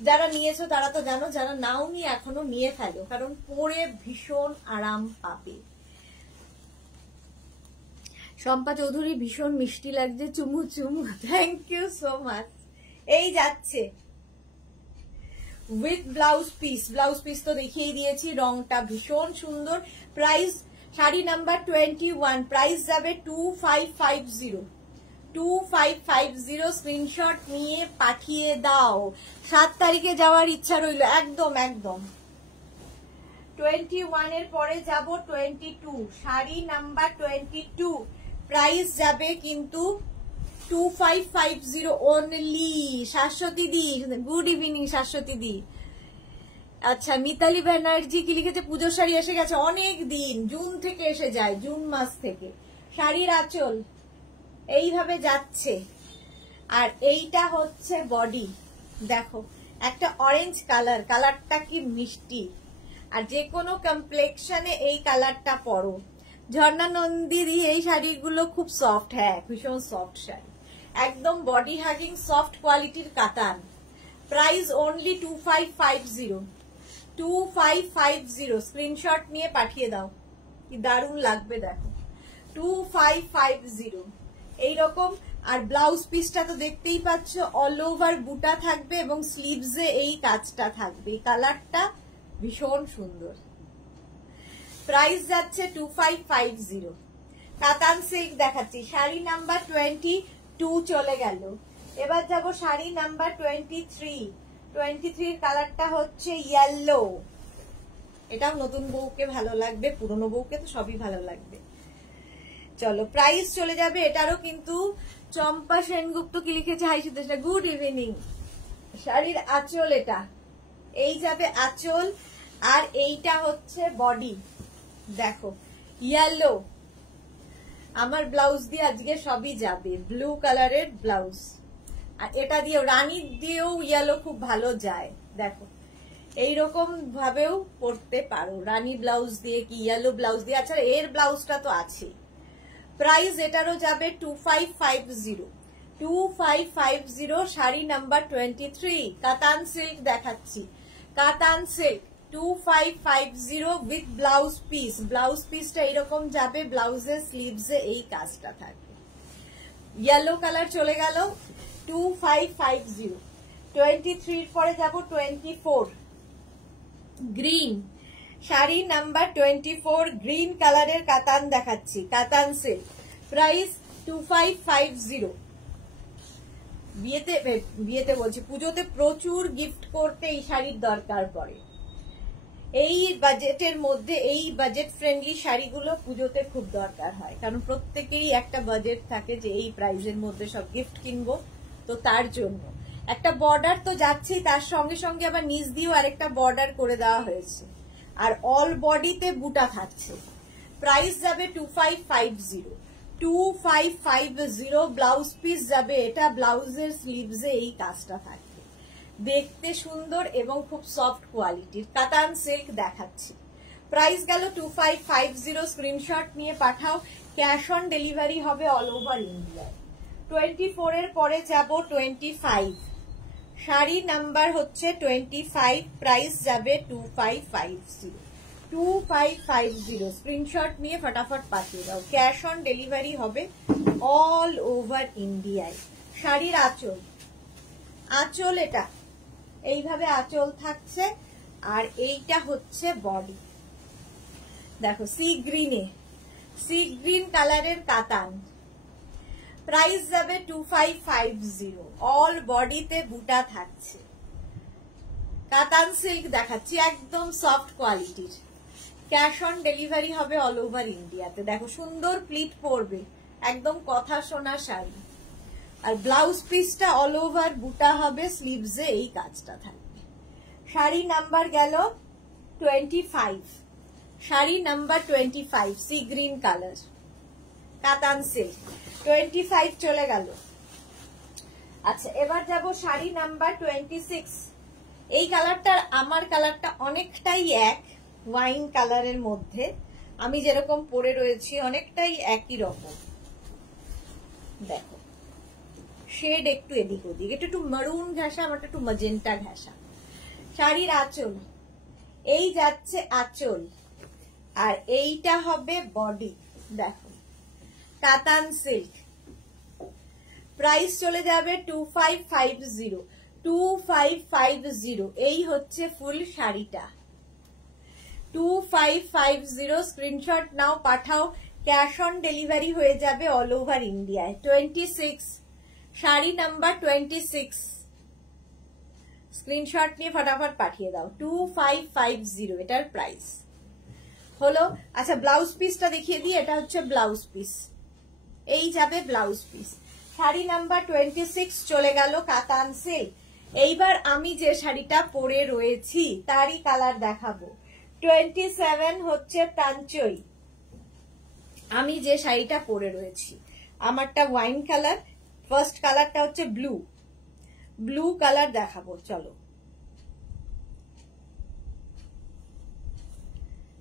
যারা নিয়েছো তারা তো জানো, যারা নাও নিয়ে এখনো নিয়ে ফেলো, কারণ পরে ভীষণ আরাম পাবে। শম্পা চৌধুরী, ভীষণ মিষ্টি লাগছে, চুমু চুমু, থ্যাংক ইউ সো মাচ। এই যাচ্ছে with blouse piece, blouse piece তো দেখিয়ে দিয়েছি, রংটা ভীষণ সুন্দর। প্রাইস শাড়ি নাম্বার 21, প্রাইস যাবে 2550, 2550। স্ক্রিনশট নিয়ে পাঠিয়ে দাও। 7 তারিখে যাওয়ার ইচ্ছা রইল, একদম একদম। 21 এর পরে যাব 22, শাড়ি নাম্বার 22, প্রাইস যাবে কিন্তু 2550 অনলি। শাশ্বতী দি, গুড ইভিনিং শাশ্বতী দি। আচ্ছা মিতালি ব্যানার্জি কি লিখেছে, পুজোর শাড়ি এসে গেছে অনেক দিন, জুন থেকে এসে যায়, জুন মাস থেকে। শাড়ির আঁচল এইভাবে যাচ্ছে, আর এইটা হচ্ছে বডি। দেখো একটা অরেঞ্জ কালার, কালারটা কি মিষ্টি, আর যে কোনো কমপ্লেক্সনে এই কালারটা পরো। ঝর্ণা নন্দিদি, এই শাড়িগুলো খুব সফট, হ্যাঁ ভীষণ সফট শাড়ি, একদম বডি হাগিং সফট কোয়ালিটির কাতান। Price only 2550, 2550। স্ক্রিনশট নিয়ে পাঠিয়ে দাও, কি দারুণ লাগবে দেখো, 2550 এইরকম। আর ব্লাউজ পিসটা তো দেখতেই পাচ্ছ, অল ওভার বুটা থাকবে এবং স্লিভসে এই কাজটা থাকবে। কালারটা ভীষণ সুন্দর। প্রাইস যাচ্ছে 2550। কাতান সিল্ক দেখাচ্ছি, শাড়ি নাম্বার 22 চলে গেল। এবার যাব শাড়ি নাম্বার 23, 23 কালারটা হচ্ছে ইয়েলো। এটাও নতুন বউকে ভালো লাগবে, পুরনো বউকে তো সবই ভালো লাগবে। চলো প্রাইস চলে যাবে এটারও কিন্তু। চম্পা সেনগুপ্ত কি লিখেছে, হাই সুদেশনা, গুড ইভিনিং। শাড়ির আঁচল এটা, এই যাবে আঁচল, আর এইটা হচ্ছে বডি। দেখো ইয়েলো, আমার ব্লাউজ দিয়ে আজকে সবই যাবে, ব্লু কালারের ব্লাউজ। আর এটা দিয়েও, রানীর দিয়েও ইয়েলো খুব ভালো যায়। দেখো এইরকম ভাবেও পরতে পারো, রানী ব্লাউজ দিয়ে কি ইয়েলো ব্লাউজ দিয়ে। আচ্ছা এর ব্লাউজটা তো আছে। প্রাইস এটারও যাবে 2550, 2550। শাড়ি নাম্বার 23, কাতান সিল্ক দেখাচ্ছি, কাতান silk 2550 with blouse piece. Blouse পিসটা এইরকম যাবে, ব্লাউজের স্লিভসে এই কাজটা থাকবে। ইয়েলো কালার চলে গেল, 2550। 23 পরে যাব 24, গ্রিন। শাড়ি নাম্বার 24, গ্রিন কালারের কাতান দেখাচ্ছি, কাতান সিল্ক। প্রাইস 2550। বিয়েতে বলছি, পুজোতে প্রচুর গিফট করতে এই শাড়ির দরকার পড়ে। এই বাজেটের মধ্যে এই বাজেট ফ্রেন্ডলি শাড়িগুলো পুজোতে খুব দরকার হয়, কারণ প্রত্যেকেরই একটা বাজেট থাকে যে এই প্রাইসের মধ্যে সব গিফট কিনবো। তো তার জন্য একটা বর্ডার তো যাচ্ছেই, তার সঙ্গে সঙ্গে আবার নিচ দিয়েও আরেকটা বর্ডার করে দেওয়া হয়েছে, আর অল বডিতে বুটা থাকছে। প্রাইস যাবে 2550। 2550 ব্লাউজ পিস যাবে। এটা ব্লাউজের স্লিভসে এই কাজটা থাকবে, দেখতে সুন্দর এবং খুব সফট কোয়ালিটির কাতান সিল্ক দেখাচ্ছি। প্রাইস গেল 2550। স্ক্রিনশট নিয়ে পাঠাও, ক্যাশ অন ডেলিভারি হবে অল ওভার ইন্ডিয়ায়। 24 এর পরে যাব 25। শাড়ি নাম্বার হচ্ছে 25, প্রাইস যাবে 2550। 2550 স্ক্রিনশট নিয়ে ফটাফট পাঠিয়ে দাও, ক্যাশ অন ডেলিভারি হবে অল ওভার ইন্ডিয়ায়। শাড়ির আঁচল, আঁচল এটা এইভাবে আঁচল থাকছে, আর এইটা হচ্ছে বডি। দেখো সি গ্রিন কালারের কাতান। প্রাইস যাবে 2550। অল বডিতে বুটা থাকছে, কাতান সিল্ক দেখাচ্ছি, একদম সফট কোয়ালিটির। ক্যাশ অন ডেলিভারি হবে অল ওভার ইন্ডিয়াতে। দেখো সুন্দর প্লিট পড়বে, একদম কথা শোনা শাড়ি। আর ব্লাউজ পিসটা অল ওভার বুটা হবে, স্লিভসে এই কাজটা থাকবে। শাড়ি নাম্বার গেল 25। Sari number 25, C green colour কাতান সিল্ক। 25 চলে গেল। আচ্ছা, এবার যাব শাড়ি নাম্বার 26। এই কালারটা আমার কালারটা অনেকটাই এক, ওয়াইন কালারের মধ্যে আমি যেরকম পরে রয়েছি অনেকটাই একই রকম। দেখো শেড একটু এদিক ওদিক, একটু মারুন ঘেঁষা, আমার একটু ম্যাজেন্টা ঘেঁষা। শাড়ির আঁচল, এই যাচ্ছে আঁচল, আর এইটা হবে বডি। দেখো কাতান সিল্ক। প্রাইস চলে যাবে 2550। 2550 এই হচ্ছে ফুল শাড়িটা। 2550 screenshot now, Pathao, cash on delivery হয়ে যাবে অল ওভার ইন্ডিয়ায়। 26 শাড়ি নাম্বার 26, স্ক্রিনশট নিয়ে ফটাফট পাঠিয়ে দাও। 2550 এটার প্রাইস হলো। আচ্ছা, ব্লাউজ পিসটা দেখিয়ে দিই। এটা হচ্ছে ব্লাউজ পিস, এই যাবে ব্লাউজ পিস। শাড়ি নাম্বার 26 চলে গেল কাতান সিল্ক। এইবার আমি যে শাড়িটা পরে রয়েছি তারই কালার দেখাবো। 27 হচ্ছে তাঞ্চই। আমি যে শাড়িটা পরে রয়েছি আমারটা ওয়াইন কালার, ফার্স্ট কালারটা হচ্ছে ব্লু কালার দেখাবো। চলো,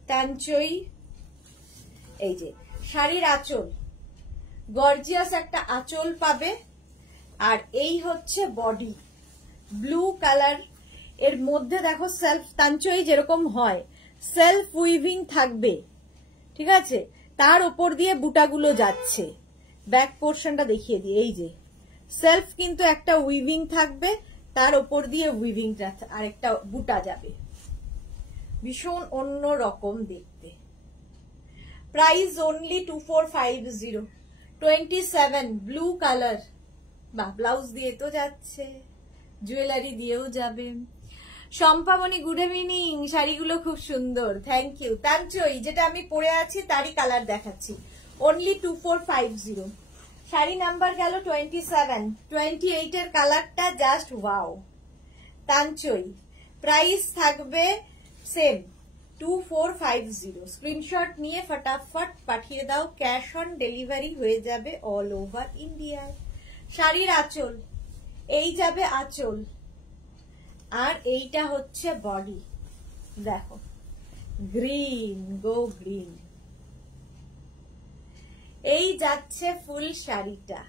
তাঞ্চই। এই যে শাড়ির আঁচল, গর্জিয়াস একটা আঁচল পাবে, আর এই হচ্ছে বডি ব্লু কালার। এর মধ্যে দেখো সেলফ তাঞ্চই যেরকম হয় সেলফ উইভিং থাকবে, ঠিক আছে, তার উপর দিয়ে বুটাগুলো যাচ্ছে। ব্যাক পোর্শনটা দেখিয়ে দিই, এই যে সেলফ কিন্তু একটা উইভিং থাকবে, তার উপর দিয়ে উইভিংটা আরেকটা বুটা যাবে, ভীষণ অন্য রকম দেখতে। Price only 2450। 27 blue colour. বা ব্লাউজ দিয়ে তো যাচ্ছে, জুয়েলারি দিয়েও যাবে। সম্পামনি গুড ইভিনিং, শাড়িগুলো খুব সুন্দর, থ্যাংক ইউ। তাঞ্চই যেটা আমি পরে আছি তারই কালার দেখাচ্ছি, অনলি 2450। শাড়ি নাম্বার গেল 27। 28 এর কালারটা জাস্ট ওয়াও, তাঞ্চই। প্রাইস থাকবে সেম 2450। স্ক্রিনশট নিয়ে ফটাফট পাঠিয়ে দাও, ক্যাশ অন ডেলিভারি হয়ে যাবে অল ওভার ইন্ডিয়ায়। শাড়ির আঁচল, এই যাবে আঁচল, আর এইটা হচ্ছে বডি। দেখো গ্রিন, গো গ্রিন, এই যাচ্ছে ফুল শাড়িটা।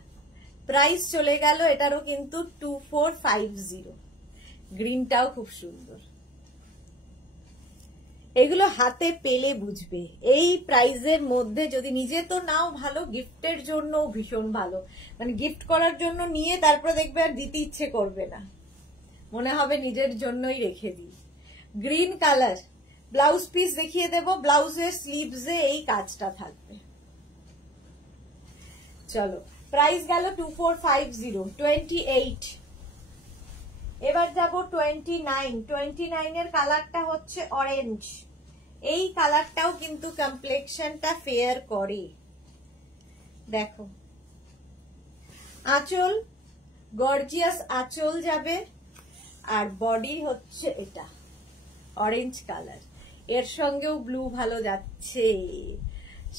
প্রাইস চলে গেল এটারও কিন্তু 2450। গ্রিনটাও খুব সুন্দর। এগুলো হাতে পেলে বুঝবে, এই প্রাইজের মধ্যে যদি নিজে তো নাও ভালো, গিফটের জন্য ভীষণ ভালো। মানে গিফট করার জন্য নিয়ে তারপরে দেখবে আর দিতে ইচ্ছে করবে না, মনে হবে নিজের জন্যই রেখে দিই। Green colour. ব্লাউজ পিস দেখিয়ে দেব, ব্লাউজের স্লিভসে এই কাজটা থাকবে। চলো প্রাইস গেল 2450, 28। এবার যাব 29। 29 এর কালারটা হচ্ছে অরেঞ্জ। এই কালারটাও কিন্তু কমপ্লেক্সনটা ফেয়ার করে। দেখো আঁচল গর্জিয়াস আঁচল যাবে, আর বডি হচ্ছে এটা অরেঞ্জ কালার, এর সঙ্গেও ব্লু ভালো যাচ্ছে।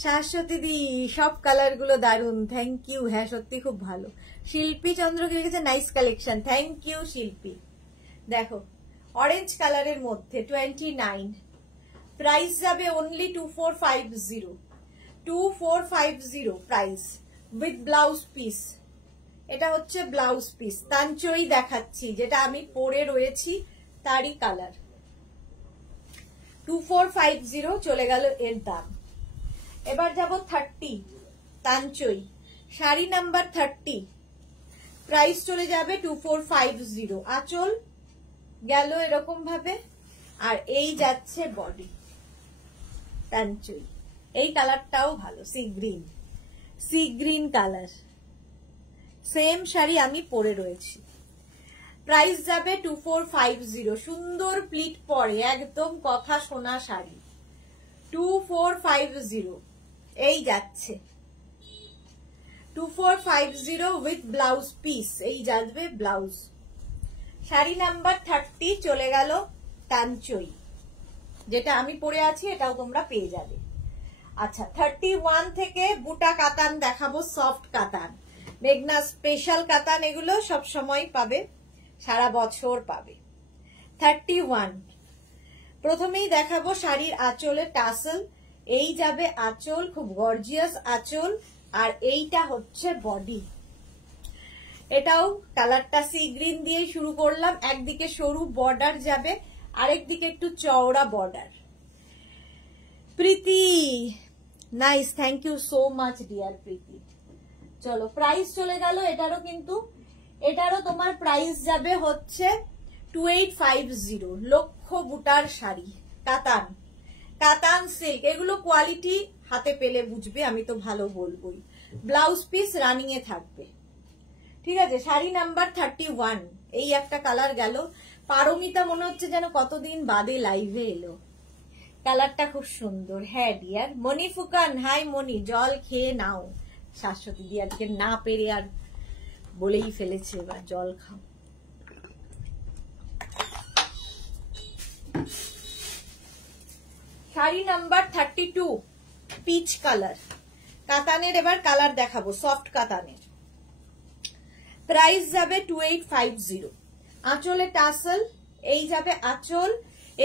শাশ্বতী দি সব কালার গুলো দারুন, থ্যাংক ইউ। হ্যাঁ সত্যি খুব ভালো। শিল্পী চন্দ্রকে লিখেছে নাইস কালেকশন, থ্যাংক ইউ শিল্পী। দেখো অরেঞ্জ কালারের মধ্যে 29, প্রাইস যাবে only 2450, 2450 price with blouse piece. এটা হচ্ছে ব্লাউজ পিস, তাঞ্চই দেখাচ্ছি যেটা আমি পরে রয়েছি তারই কালার। 2450 চলে গেল এর দাম। এবার যাব 30, তাঞ্চই শাড়ি নাম্বার 30, প্রাইস চলে যাবে 2450। আঁচল গেল এরকম ভাবে, আর এই যাচ্ছে বডি তাঞ্চই। এই কালারটাও ভালো, C green colour, same sari আমি পরে রয়েছি। প্রাইস যাবে 2450। সুন্দর প্লিট পরে একদম কথা শোনা শাড়ি, 2450 এই যাচ্ছে। 2450 উইথ ব্লাউজ পিস, এই যাবে ব্লাউজ। শাড়ি নাম্বার 30 চলে গেল তাঞ্চই, যেটা আমি পরে আছি এটাও তোমরা পেয়ে যাবে। আচ্ছা 31 থেকে বুটা কাতান দেখাবো, সফট কাতান, মেঘনা স্পেশাল কাতান, এগুলো সব সময় পাবে, সারা বছর পাবে। 31 প্রথমেই দেখাবো শাড়ির আঁচলের টাসেল, এই যাবে আঁচল, খুব গর্জিয়াস আঁচল, আর এইটা হচ্ছে বডি। এটাও কালারটা সি গ্রিন দিয়ে শুরু করলাম, একদিকে সরু বর্ডার যাবে, আরেক দিকে একটু চওড়া border. Preeti nice, thank you so much dear Preeti. চলো প্রাইস চলে গেল এটারও, কিন্তু এটারও তোমার প্রাইস যাবে হচ্ছে 2850। লক্ষ বুটার শাড়ি, কাতান, কাতান সিল্ক, এগুলো কোয়ালিটি হাতে পেলে বুঝবে, আমি তো ভালো বলবোই। ব্লাউজ পিস রানিং এ থাকবে, ঠিক আছে। শাড়ি নাম্বার 31, এই একটা কালার গেল। পারমিতা মনে হচ্ছে যেন কতদিন বাদে লাইভে এলো, কালারটা খুব সুন্দর। হ্যাঁ ডিয়ার। মনি ফুকান, হাই মনি, জল খেয়ে নাও। শাশ্বতী দি আজকে না পেরে আর বলেই ফেলেছে, এবার জল খাও। শাড়ি নাম্বার 32, পিচ কালার, কাতানের এবার কালার দেখাবো, সফট কাতানের। প্রাইস যাবে 2850। আঁচলে টাসেল, এই যাবে আঁচল,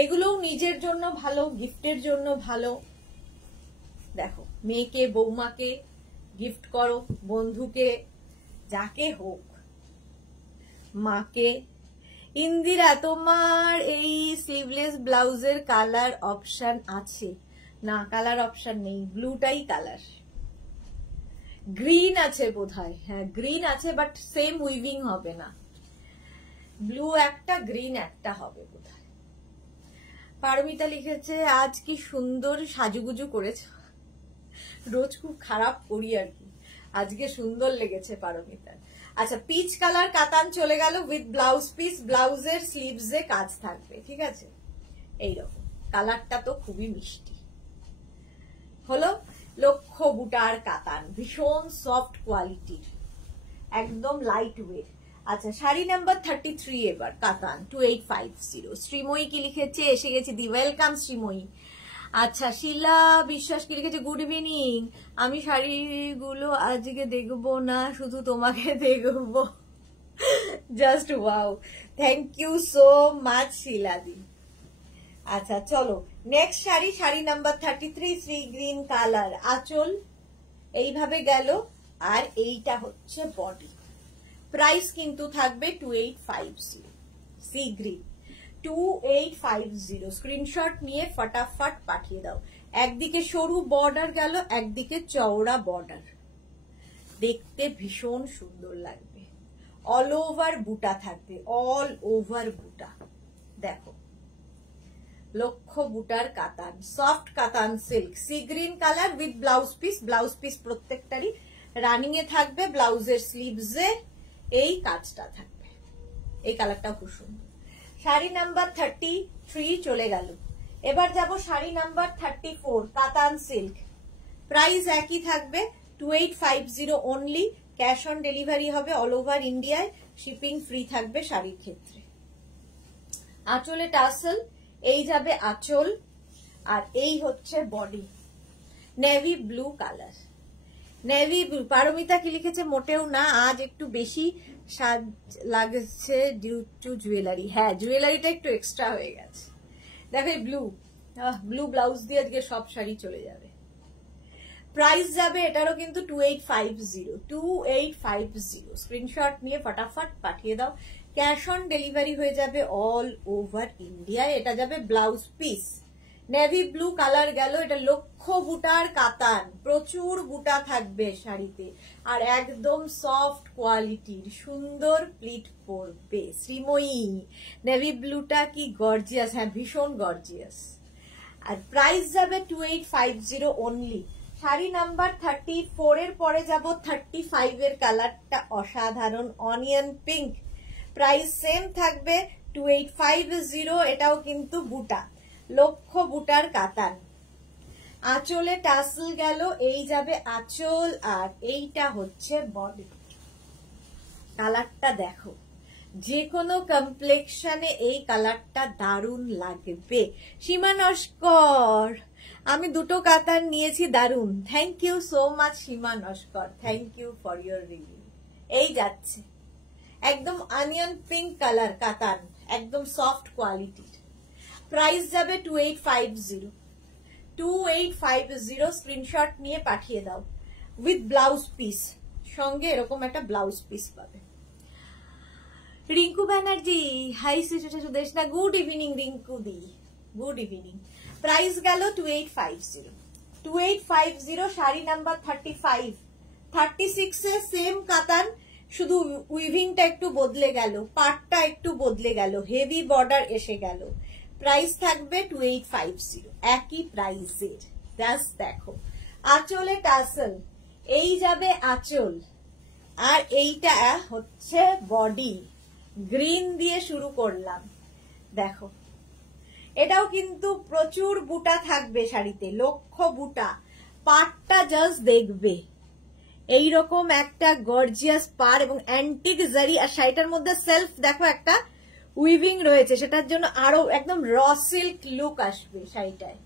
এগুলোও নিজের জন্য ভালো, গিফটের জন্য ভালো। দেখো মেয়েকে বৌমাকে গিফট করো, বন্ধুকে, যাকে হোক, মাকে। ইন্দিরা তোমার এই স্লিভলেস ব্লাউজের কালার অপশন আছে? না কালার অপশন নেই, ব্লুটাই কালার। গ্রিন আছে বোধহয়, হ্যাঁ গ্রিন আছে, বাট সেম উইভিং হবে না, ব্লু একটা গ্রিন একটা হবে বোধহয়। পারমিতা লিখেছে আজ কি সুন্দর সাজুগুজু করেছ। রোজ খুব খারাপ করি আর কি, আজকে সুন্দর লেগেছে পারমিতার। আচ্ছা পিচ কালার কাতান চলে গেল উইথ ব্লাউজ পিস, ব্লাউজের স্লিভসে কাজ থাকবে, ঠিক আছে। এইরকম কালারটা তো খুবই মিষ্টি হলো। লক্ষ বুটার কাতান, ভীষণ সফট কোয়ালিটির, একদম লাইট ওয়েট। আচ্ছা শাড়ি নাম্বার 33 এবার কাতান 2850। শ্রীময়ী কি লিখেছে, এসে গেছে দি, ওয়েলকাম শ্রীময়ী। আচ্ছা শিলা বিশ্বাস কি লিখেছে, গুড ইভিনিং, আমি শাড়িগুলো আজকে দেখবো না, শুধু তোমাকে দেখবো। Just wow, thank you so much Sheela দি। আচ্ছা চলো next sari, sari number 33, sea green colour, আঁচল এইভাবে গেল, আর এইটা হচ্ছে বডি। প্রাইস কিন্তু থাকবে 2850, সি গ্রিন 2850। স্ক্রিনশট নিয়ে ফটাফট পাঠিয়ে দাও। একদিকে সরু বর্ডার গেল, একদিকে চওড়া বর্ডার, দেখতে ভীষণ সুন্দর লাগবে। অল ওভার বুটা থাকবে, অল ওভার বুটা। দেখো লক্ষ বুটার katan, soft katan silk, sea green colour with blouse piece, blouse piece প্রত্যেকটারই রানিং এ থাকবে, ব্লাউজের স্লিভসে এই কাজটা থাকবে। এই কালারটা খুব সুন্দর। শাড়ি নাম্বার 33 চলে গেল। এবার যাব শাড়ি নাম্বার 34, কাতান সিল্ক। প্রাইস একই থাকবে 2850 অনলি। ক্যাশ অন ডেলিভারি হবে অল ওভার ইন্ডিয়ায়, শিপিং ফ্রি থাকবে শাড়ির ক্ষেত্রে। আঁচলে টাসেল, এই যাবে আঁচল, আর এই হচ্ছে body, navy blue colour. Navy blue, Paromita কি লিখেছে মোটেও না, আজ একটু বেশি সাজ লাগছে ডিউ টু জুয়েলারি। হ্যাঁ, জুয়েলারিটা একটু এক্সট্রা হয়ে গেছে। দেখো ব্লু, ব্লু ব্লাউজ দিয়ে আজকে সব শাড়ি চলে যাবে। প্রাইস যাবে এটারও কিন্তু 2850। স্ক্রিনশট নিয়ে ফটাফট পাঠিয়ে দাও। ক্যাশ অন ডেলিভারি হয়ে যাবে অল ওভার ইন্ডিয়ায়। এটা যাবে blouse piece, navy blue colour গেল। এটা লক্ষ বুটার কাতান, প্রচুর বুটা থাকবে শাড়িতে, আর একদম সফট কোয়ালিটির, সুন্দর প্লিট পরবে। শ্রীময়ী, নেভি ব্লুটা কি গর্জিয়াস! হ্যাঁ, ভীষণ গর্জিয়াস। আর প্রাইস যাবে 2850 অনলি। শাড়ি নাম্বার 34 এর পরে যাব 35 এর কালারটা অসাধারণ, অনিয়ন পিঙ্ক। প্রাইস সেম থাকবে 2850। এটাও কিন্তু বুটা, লক্ষ বুটার কাতান। আঁচলে টাসেল গেল, এই যাবে আঁচল, আর এইটা হচ্ছে বডি। কালারটা দেখো, যে কোনো কমপ্লেক্সনে এই কালারটা দারুণ লাগবে। সীমা নস্কর, আমি দুটো কাতান নিয়েছি, দারুণ। Thank you so much Seema Naskar, thank you for your review. এই যাচ্ছে একদম অনিয়ন পিঙ্ক কালার কাতান, একদম সফট কোয়ালিটির। প্রাইস যাবে 2850। স্ক্রিনশট নিয়ে পাঠিয়ে দাও উইথ ব্লাউজ পিস, সঙ্গে এরকম একটা ব্লাউজ পিস পাবে। Rinku Banerjee, hi Sudeshna, good evening Rinku দি, গুড ইভিনিং। প্রাইস গেল 2850। শাড়ি নাম্বার 35, 36 এ সেম কাতান, শুধু উইভিংটা একটু বদলে গেল, পাটটা একটু বদলে গেল, হেভি বর্ডার এসে গেল। প্রাইস থাকবে 2850, একই প্রাইসের। জাস্ট দেখো, আঁচলে টাসেল, এই যাবে আঁচল, আর এইটা হচ্ছে বডি। গ্রিন দিয়ে শুরু করলাম, দেখো এটাও কিন্তু প্রচুর বুটা থাকবে শাড়িতে, লক্ষ বুটা। পাটটা জাস্ট দেখবে, এইরকম একটা গর্জিয়াস পার এবং অ্যান্টিক জারি, আর শাড়িটার মধ্যে সেলফ দেখো একটা উইভিং রয়েছে, সেটার জন্য আরো একদম র সিল্ক লুক আসবে শাড়িটায়,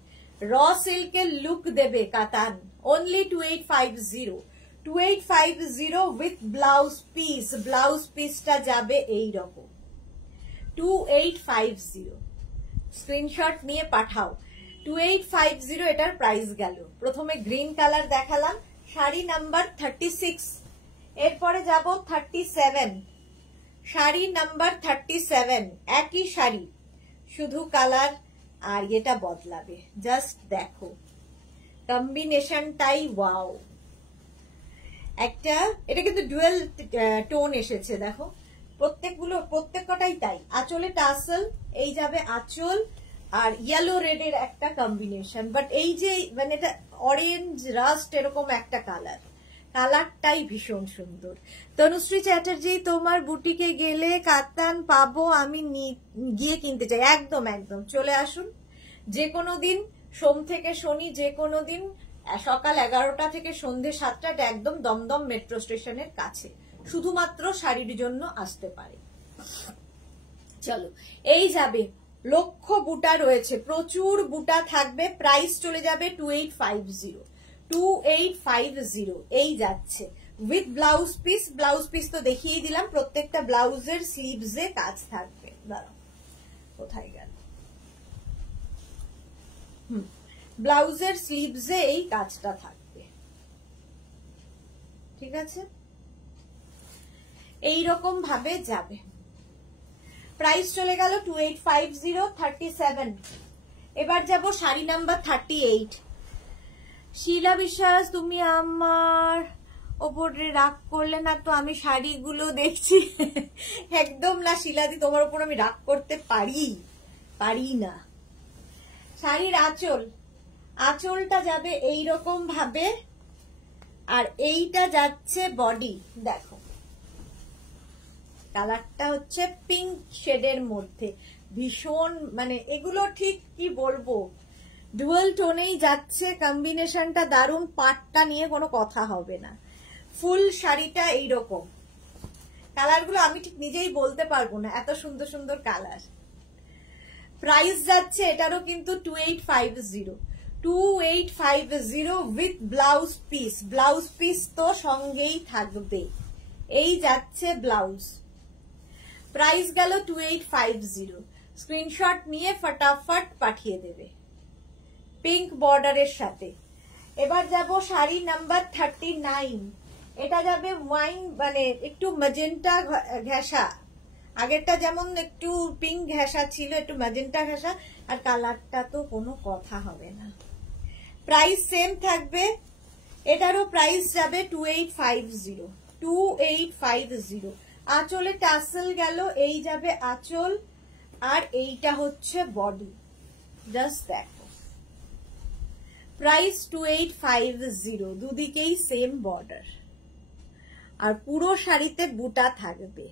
র সিল্কের লুক দেবে কাতান। Only 2850 with blouse piece. Blouse পিসটা যাবে এইরকম 2850। স্ক্রিনশট নিয়ে পাঠাও। 2850 এটার প্রাইস গেল। প্রথমে গ্রিন কালার দেখালাম, শাড়ি নাম্বার 36। এরপরে যাব 37, শাড়ি নাম্বার 37। একই শাড়ি, শুধু কালার আর এটা বদলাবে। জাস্ট দেখো কম্বিনেশনটাই ওয়াও। একটা, এটা কিন্তু ডুয়েল টোন এসেছে, দেখো প্রত্যেকটাই তাই। আঁচলে টাসেল, এই যাবে আঁচল, আর ইয়েলো রেড এর একটা কম্বিনেশন, বাট এই যে মানে এটা অরেঞ্জ রাস্ট এরকম একটা কালার, কালারটাই ভীষণ সুন্দর। তনুশ্রী চ্যাটার্জি, তোমার বুটিকে গেলে কাতান পাবো, আমি গিয়ে কিনতে চাই। একদম একদম চলে আসুন, যে কোনো দিন, সোম থেকে শনি, যে কোনো দিন সকাল 11টা থেকে সন্ধ্যে 7টা, একদম দমদম মেট্রো স্টেশনের কাছে, শুধুমাত্র শাড়ির জন্য আসতে পারে। চলো, এই যাবে, লক্ষ বুটা রয়েছে, প্রচুর বুটা থাকবে। প্রাইস চলে যাবে 2850। এই যাচ্ছে with blouse piece. Blouse piece তো দেখিয়ে দিলাম, প্রত্যেকটা ব্লাউজের স্লিভসে কাজ থাকবে। দাঁড়াও, কোথায় গেল? ব্লাউজের স্লিভসে এই কাজটা থাকবে, ঠিক আছে? এইরকম ভাবে যাবে। প্রাইস চলে গেল 2850, 37। এবার যাব শাড়ি নাম্বার 38। শিলা বিশ্বাস, তুমি আমার ওপরে রাগ করলে না তো? আমি শাড়িগুলো দেখছি। একদম না শিলাদি, তোমার উপর আমি রাগ করতে পারি না। শাড়ির আঁচল, আঁচলটা যাবে এইরকম ভাবে আর এইটা যাচ্ছে বডি। দেখো কালারটা হচ্ছে পিঙ্ক শেডের মধ্যে, ভীষণ মানে এগুলো ঠিক কি বলবো, ডুয়াল টোনেই যাচ্ছে, কম্বিনেশনটা দারুণ, পাটটা নিয়ে কোনো কথা হবে না। ফুল শাড়িটা এইরকম, কালারগুলো আমি ঠিক নিজেই বলতে পারবো না, এত সুন্দর সুন্দর কালার। প্রাইস যাচ্ছে এটারও কিন্তু 2850, 2850 with blouse piece. Blouse piece তো সঙ্গেই থাকবে, এই যাচ্ছে ব্লাউজ। প্রাইস গেল 2850, স্ক্রিনশট নিয়ে ফটাফট পাঠিয়ে দেবে পিঙ্ক বর্ডারের সাথে। এবার যাব শাড়ি নাম্বার 39, এটা যাবে ওয়াইন মানে একটু ম্যাজেন্টা ঘেঁষা, আগেরটা যেমন একটু পিঙ্ক ঘেঁষা ছিল, একটু ম্যাজেন্টা ঘেঁষা, আর কালারটা তো কোনো কথা হবে না। প্রাইস সেম থাকবে, এটারও প্রাইস যাবে 2850, 2850। আঁচলে টাসেল গেল, এই যাবে আঁচল, আর এইটা হচ্ছে বডি। জাস্ট দেখো প্রাইস 2850, দুদিকেই সেম বর্ডার, আর পুরো শাড়িতে বুটা থাকবে।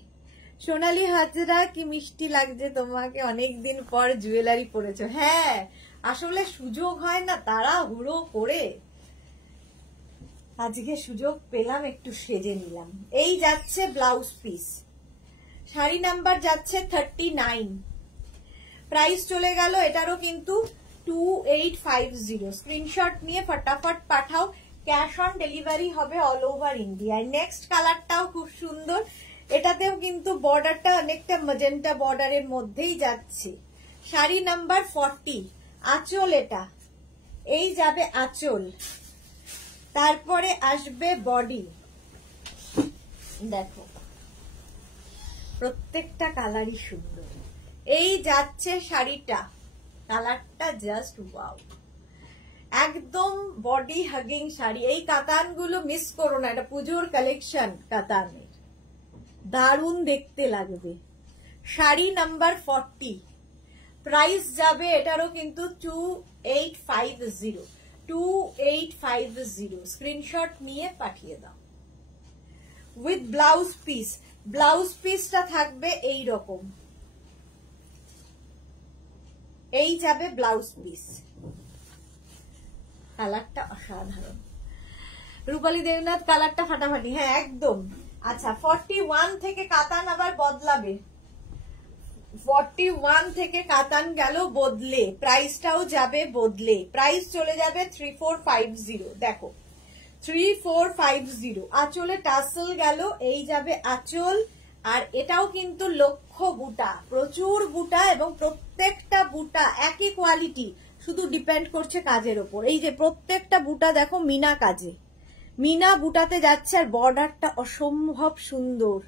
সোনালী হাজরা, কি মিষ্টি লাগছে তোমাকে, অনেকদিন পর জুয়েলারি পরেছো। হ্যাঁ আসলে সুযোগ হয় না, তাড়াহুড়ো করে আজকে সুযোগ পেলাম, একটু সেজে নিলাম। এই যাচ্ছে ব্লাউজ পিস, শাড়ি নাম্বার যাচ্ছে 39, প্রাইস চলে গেল এটারও কিন্তু 2850, স্ক্রিনশট নিয়ে ফটাফট পাঠাও, ক্যাশ অন ডেলিভারি হবে অল ওভার ইন্ডিয়ায়। নেক্সট কালারটাও খুব সুন্দর, এটাতেও কিন্তু বর্ডারটা অনেকটা ম্যাজেন্টা বর্ডারের মধ্যেই যাচ্ছে। শাড়ি নাম্বার 40, আঁচল এটা, এই যাবে আঁচল, তারপরে আসবে বডি। দেখো প্রত্যেকটা কালারই সুন্দর। এই যাচ্ছে শাড়িটা, কালারটা জাস্ট ওয়াও, একদম বডি হাগিং শাড়ি। এই কাতানগুলো মিস করো না, এটা পুজোর কালেকশন কাতানের, দারুণ দেখতে লাগবে। শাড়ি নাম্বার 40, প্রাইস যাবে এটারও কিন্তু 2850, 2850, স্ক্রিনশট নিয়ে পাঠিয়ে দাও উইথ ব্লাউজ পিস। ব্লাউজ পিসটা থাকবে এই রকম, এই যাবে ব্লাউজ পিস, কালারটা অসাধারণ। রূপালী দেবনাথ, কালারটা ফাটাফাটি, হ্যাঁ একদম। আচ্ছা 41 থেকে কাতান আবার বদলাবে, 41 থেকে কাতান গেল বদলে, প্রাইসটাও যাবে বদলে, প্রাইস চলে যাবে 3450। দেখো 3450, আঁচলে টাসেল গেল, এই যাবে আঁচল, আর এটাও কিন্তু লক্ষ্য বুটা, প্রচুর বুটা, এবং প্রত্যেকটা বুটা একই কোয়ালিটি, শুধু ডিপেন্ড করছে কাজের ওপর। এই যে প্রত্যেকটা বুটা দেখো মিনা কাজে, মিনা বুটাতে যাচ্ছে, আর বর্ডারটা অসম্ভব সুন্দর,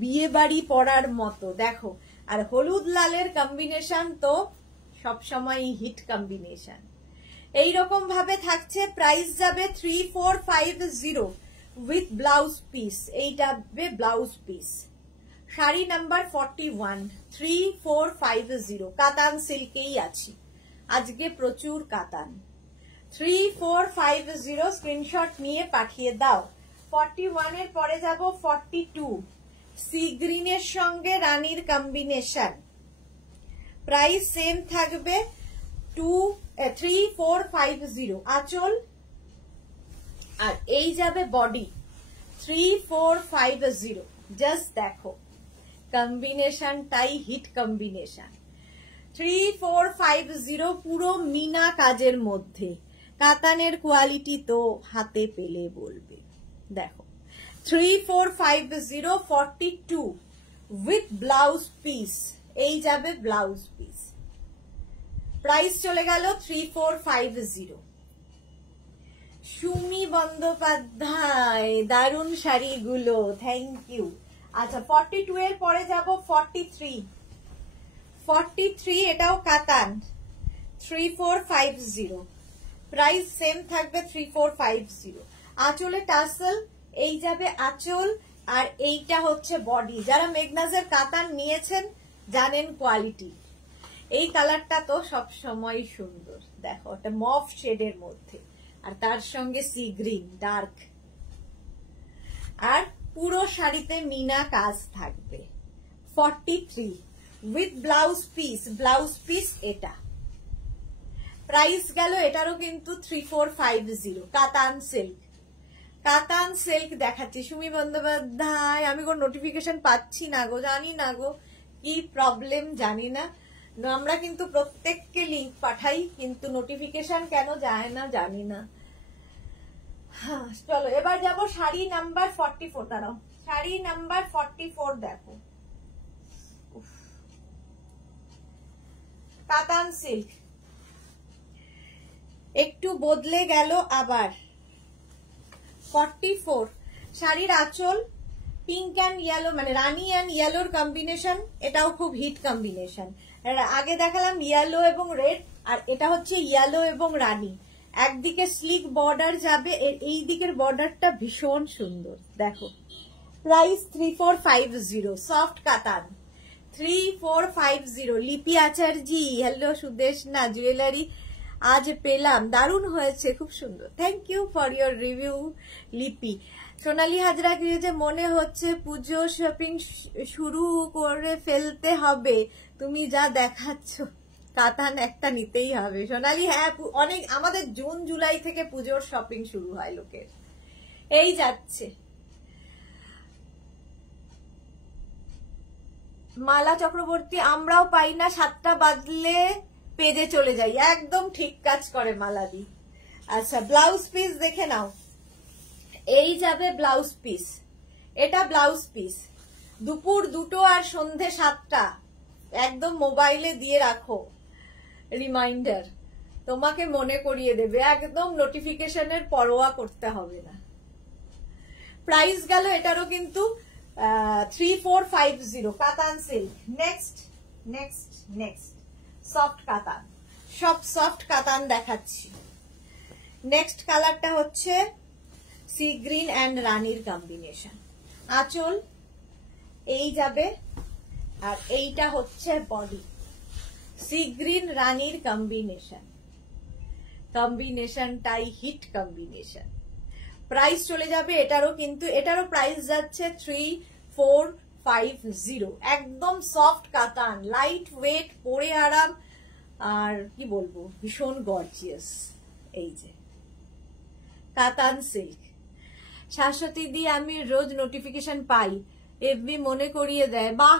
বিয়ে বাড়ি পরার মতো। দেখো, আর হলুদ লালের কম্বিনেশন তো সবসময় হিট কম্বিনেশন, এইরকম ভাবে থাকছে। প্রাইস যাবে 3450 উইথ ব্লাউজ পিস, এই যাবে ব্লাউজ পিস। শাড়ি নাম্বার 41, 3450, কাতান সিল্কেই আছি আজকে, প্রচুর কাতান। 3450, স্ক্রিনশট নিয়ে পাঠিয়ে দাও। 41 এর পরে যাব 42, সি গ্রিনের সঙ্গে রানীর কম্বিনেশন, প্রাইস সেম থাকবে 3450, আঁচল, আর এই যাবে বডি 3450। জাস্ট দেখো কম্বিনেশনটাই হিট কম্বিনেশন। 3450 পুরো মিনা কাজের মধ্যে, কাতানের কোয়ালিটি তো হাতে পেলে বলবে। দেখো 3450, 42 উইথ ব্লাউজ পিস, এই যাবে ব্লাউজ পিস, প্রাইস চলে গেল 3450। সুমি বন্দ্যোপাধ্যায়, দারুণ শাড়িগুলো, থ্যাংক ইউ। আচ্ছা 42 এর পরে যাব 43, 43 এটাও কাতান, 3450, প্রাইস সেম থাকবে 3450। আঁচলে টাসেল, এই যাবে আঁচল, আর এইটা হচ্ছে বডি। যারা মেঘনাজের কাতান নিয়েছেন জানেন কোয়ালিটি। এই কালারটা তো সব সময় সুন্দর, দেখো এটা মফ শেডের মধ্যে, আর তার সঙ্গে সি গ্রিন ডার্ক, আর পুরো শাড়িতে মিনা কাজ থাকবে। 43 উইথ ব্লাউজ পিস এটা। প্রাইস গেল এটারও কিন্তু 3450। কাতান সিল্ক দেখাচ্ছি সুমি বন্দ্যোপাধ্যায়। আমি কোন নোটিফিকেশন পাচ্ছি না গো, জানি না গো কি প্রবলেম, জানি না। আমরা কিন্তু প্রত্যেককে লিংক পাঠাই, কিন্তু নোটিফিকেশন কেন যায় না জানি না। হ্যাঁ চলো এবার যাব শাড়ি নাম্বার 44। দাঁড়াও, শাড়ি নাম্বার 44 দেখো। কাতান সিল্ক একটু বদলে গেল আবার। 44 শাড়ির আঁচল পিঙ্ক অ্যান্ড ইয়েলো, মানে রানী অ্যান্ড ইয়েলোর কম্বিনেশন, এটাও খুব হিট কম্বিনেশন। আগে দেখালাম ইয়েলো এবং রেড, আর এটা হচ্ছে ইয়েলো এবং রানী। একদিকে স্লিক বর্ডার যাবে, এই দিকের বর্ডারটা ভীষণ সুন্দর দেখো। প্রাইস 3450, সফট কাতান 3450। লিপি আচার্যি হ্যালো, সুদেশ না জুয়েলারি আজ পেলাম, দারুণ হয়েছে, খুব সুন্দর, thank you for your review Lipi. Sonali Hazra যে মনে হচ্ছে পুজো শপিং শুরু করে ফেলতে হবে, তুমি যা দেখাচ্ছ কাতান একটা নিতেই হবে সোনালী। হ্যাঁ অনেক, আমাদের জুন জুলাই থেকে পুজোর শপিং শুরু হয় লোকের, এই যাচ্ছে। মালা চক্রবর্তী আমরাও পাই না, 7টা বাজলে পেজে চলে যাই, একদম ঠিক কাজ করে মালাদি। আচ্ছা ব্লাউজ পিস দেখে নাও, এই যাবে ব্লাউজ পিস, এটা ব্লাউজ পিস। দুপুর 2টো আর সন্ধে 7টা একদম মোবাইলে দিয়ে রাখো রিমাইন্ডার, তোমাকে মনে করিয়ে দেবে, একদম নোটিফিকেশনের পরোয়া করতে হবে না। প্রাইস গেল এটারও কিন্তু 3450 কাতান সিল্ক। নেক্সট সফট কাতান, সব সফট কাতান দেখাচ্ছি। নেক্সট কালারটা হচ্ছে সি গ্রিন অ্যান্ড রানীর কম্বিনেশন। আঁচল এই যাবে, আর এইটা হচ্ছে বডি। সি গ্রিন রানীর কম্বিনেশনটাই হিট কম্বিনেশন। প্রাইস চলে যাবে এটারও, কিন্তু এটারও প্রাইস যাচ্ছে 3450। একদম সফট কাতান, লাইট ওয়েট, পরে আরাম, আর কি বলবো ভীষণ গর্জিয়াস। এই যে কাতান সিল্ক। শাশ্বতী দি আমি রোজ নোটিফিকেশন পাই, এফবি মনে করিয়ে দেয়, বাহ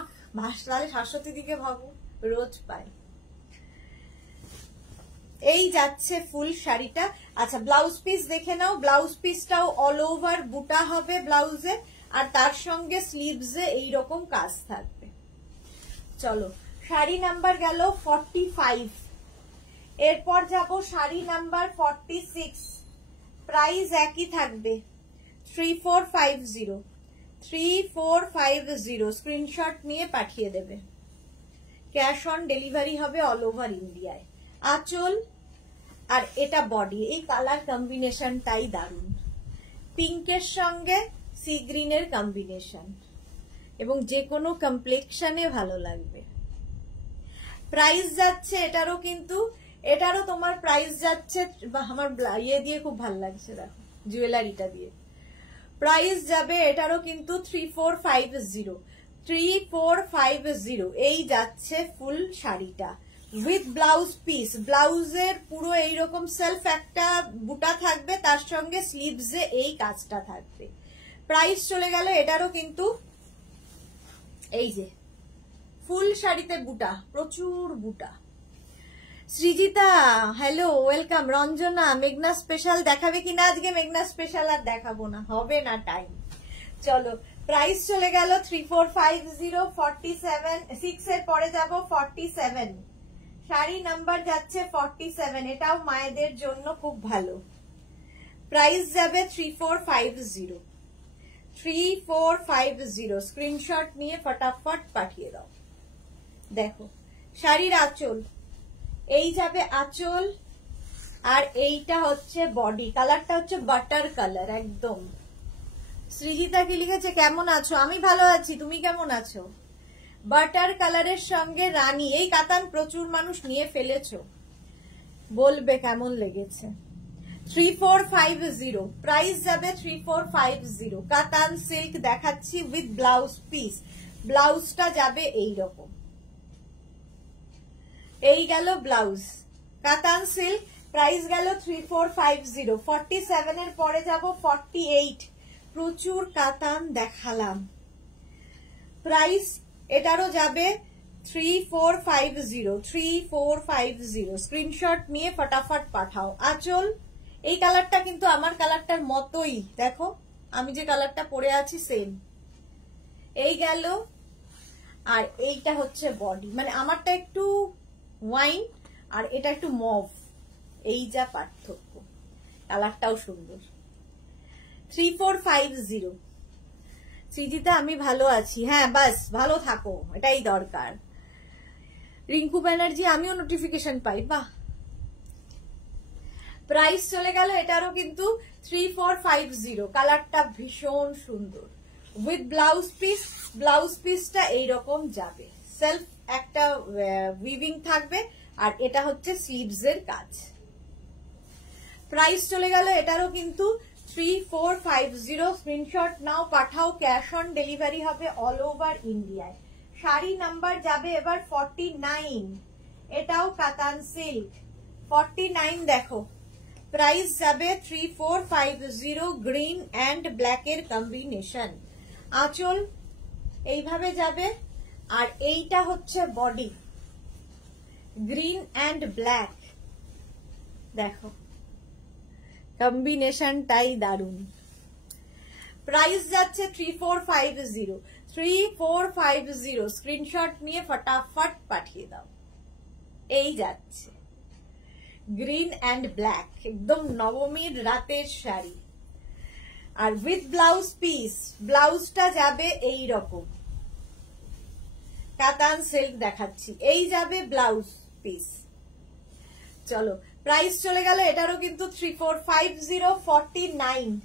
তাহলে শাশ্বতী দিকে ভাবো, রোজ পাই। এই যাচ্ছে ফুল শাড়িটা। আচ্ছা ব্লাউজ পিস দেখে নাও, ব্লাউজ পিসটাও অল ওভার বুটা হবে ব্লাউজে, আর তার সঙ্গে স্লিভসে এইরকম কাজ থাকবে। চলো শাড়ি নাম্বার গেল 45, এরপর যাব শাড়ি নাম্বার 46। প্রাইস একই থাকবে 3450। স্ক্রিনশট নিয়ে পাঠিয়ে দেবে, ক্যাশ অন ডেলিভারি হবে অল ওভার ইন্ডিয়ায়। আঁচল আর এটা বডি, এই কালার কম্বিনেশনটাই দারুণ, পিঙ্কের সঙ্গে সি গ্রিনের কম্বিনেশন, এবং যে কোনো কমপ্লেক্সনে ভালো লাগবে। প্রাইস যাচ্ছে এটারও, কিন্তু এটারও তোমার প্রাইস যাচ্ছে, আমার ইয়ে দিয়ে খুব ভালো লাগছে দেখো, জুয়েলারিটা দিয়ে। প্রাইস যাবে এটারও কিন্তু 3450। এই যাচ্ছে ফুল শাড়িটা উইথ ব্লাউজ পিস। ব্লাউজের পুরো এইরকম সেলফ একটা বুটা থাকবে, তার সঙ্গে স্লিভসে এই কাজটা থাকবে। প্রাইস চলে গেল এটারও কিন্তু, এই যে ফুল শাড়িতে বুটা, প্রচুর বুটা। Srijita hello welcome. রঞ্জনা মেঘনা স্পেশাল দেখাবে কিনা আজকে? মেঘনা স্পেশাল আর দেখাবো না, হবে না টাইম। চলো প্রাইস চলে গেল 3450। 47 এর পরে যাব 47। শাড়ি নাম্বার যাচ্ছে 47, এটাও মায়েদের জন্য খুব ভালো। প্রাইস যাবে 3450। স্ক্রিনশট নিয়ে ফটাফট পাঠিয়ে দাও। দেখো শাড়ির আঁচল, এই যাবে আঁচল, আর এইটা হচ্ছে বডি। কালারটা হচ্ছে বাটার কালার একদম। সৃজিতা কি লিখেছে কেমন আছো? আমি ভালো আছি, তুমি কেমন আছো? বাটার কালারের সঙ্গে রানী, এই কাতান প্রচুর মানুষ নিয়ে ফেলেছো, বলবে কেমন লেগেছে। 3450 প্রাইস যাবে 3450 কাতান সিল্ক দেখাচ্ছি উইথ ব্লাউজ পিস ব্লাউজটা যাবে এই রকম এই গেল ব্লাউজ কাতান সিল্ক প্রাইস গেল 3450 47 এর পরে যাব 48 প্রচুর কাতান দেখালাম প্রাইস এটারও যাবে 3450 স্ক্রিনশট নিয়ে ফটাফট পাঠাও আঁচল এই কালারটা কিন্তু আমার কালারটার মতোই দেখো আমি যে কালারটা পরে আছি সেম এই গেল আর এইটা হচ্ছে বডি মানে আমারটা একটু ওয়াইন আর এটা একটু মভ এই যা পার্থক্য কালারটাও সুন্দর 3450 সৃজিতা আমি ভালো আছি হ্যাঁ বাস ভালো থাকো এটাই দরকার রিঙ্কু ব্যানার্জি আমিও নোটিফিকেশন পাই বাহ প্রাইস চলে গেল এটারও কিন্তু 3450 কালারটা ভীষণ সুন্দর উইথ ব্লাউজ পিসটা এইরকম যাবে সেলফ একটা উইভিং থাকবে আর এটা হচ্ছে স্লিভস এর কাজ প্রাইস চলে গেল এটারও কিন্তু 3450 screenshot now Pathao cash on delivery হবে অল ওভার ইন্ডিয়ায় শাড়ি নাম্বার যাবে এবার 49 এটাও কাতান সিল্ক 49 দেখো প্রাইস যাবে 3450 গ্রিন এন্ড ব্ল্যাক এর কম্বিনেশন আঁচল এইভাবে যাবে আর এইটা হচ্ছে বডি গ্রিন এন্ড ব্ল্যাক দেখো কম্বিনেশনটাই দারুন প্রাইস যাচ্ছে 3450 স্ক্রিনশট নিয়ে ফটাফট পাঠিয়ে দাও এই যাচ্ছে গ্রিন এন্ড ব্ল্যাক একদম নবমীর রাতের শাড়ি আর উইথ ব্লাউজ পিস ব্লাউজটা যাবে এই রকম কাতান সিল্ক দেখাচ্ছি এই যাবে ব্লাউজ পিস চলো প্রাইস চলে গেল এটারও কিন্তু 3450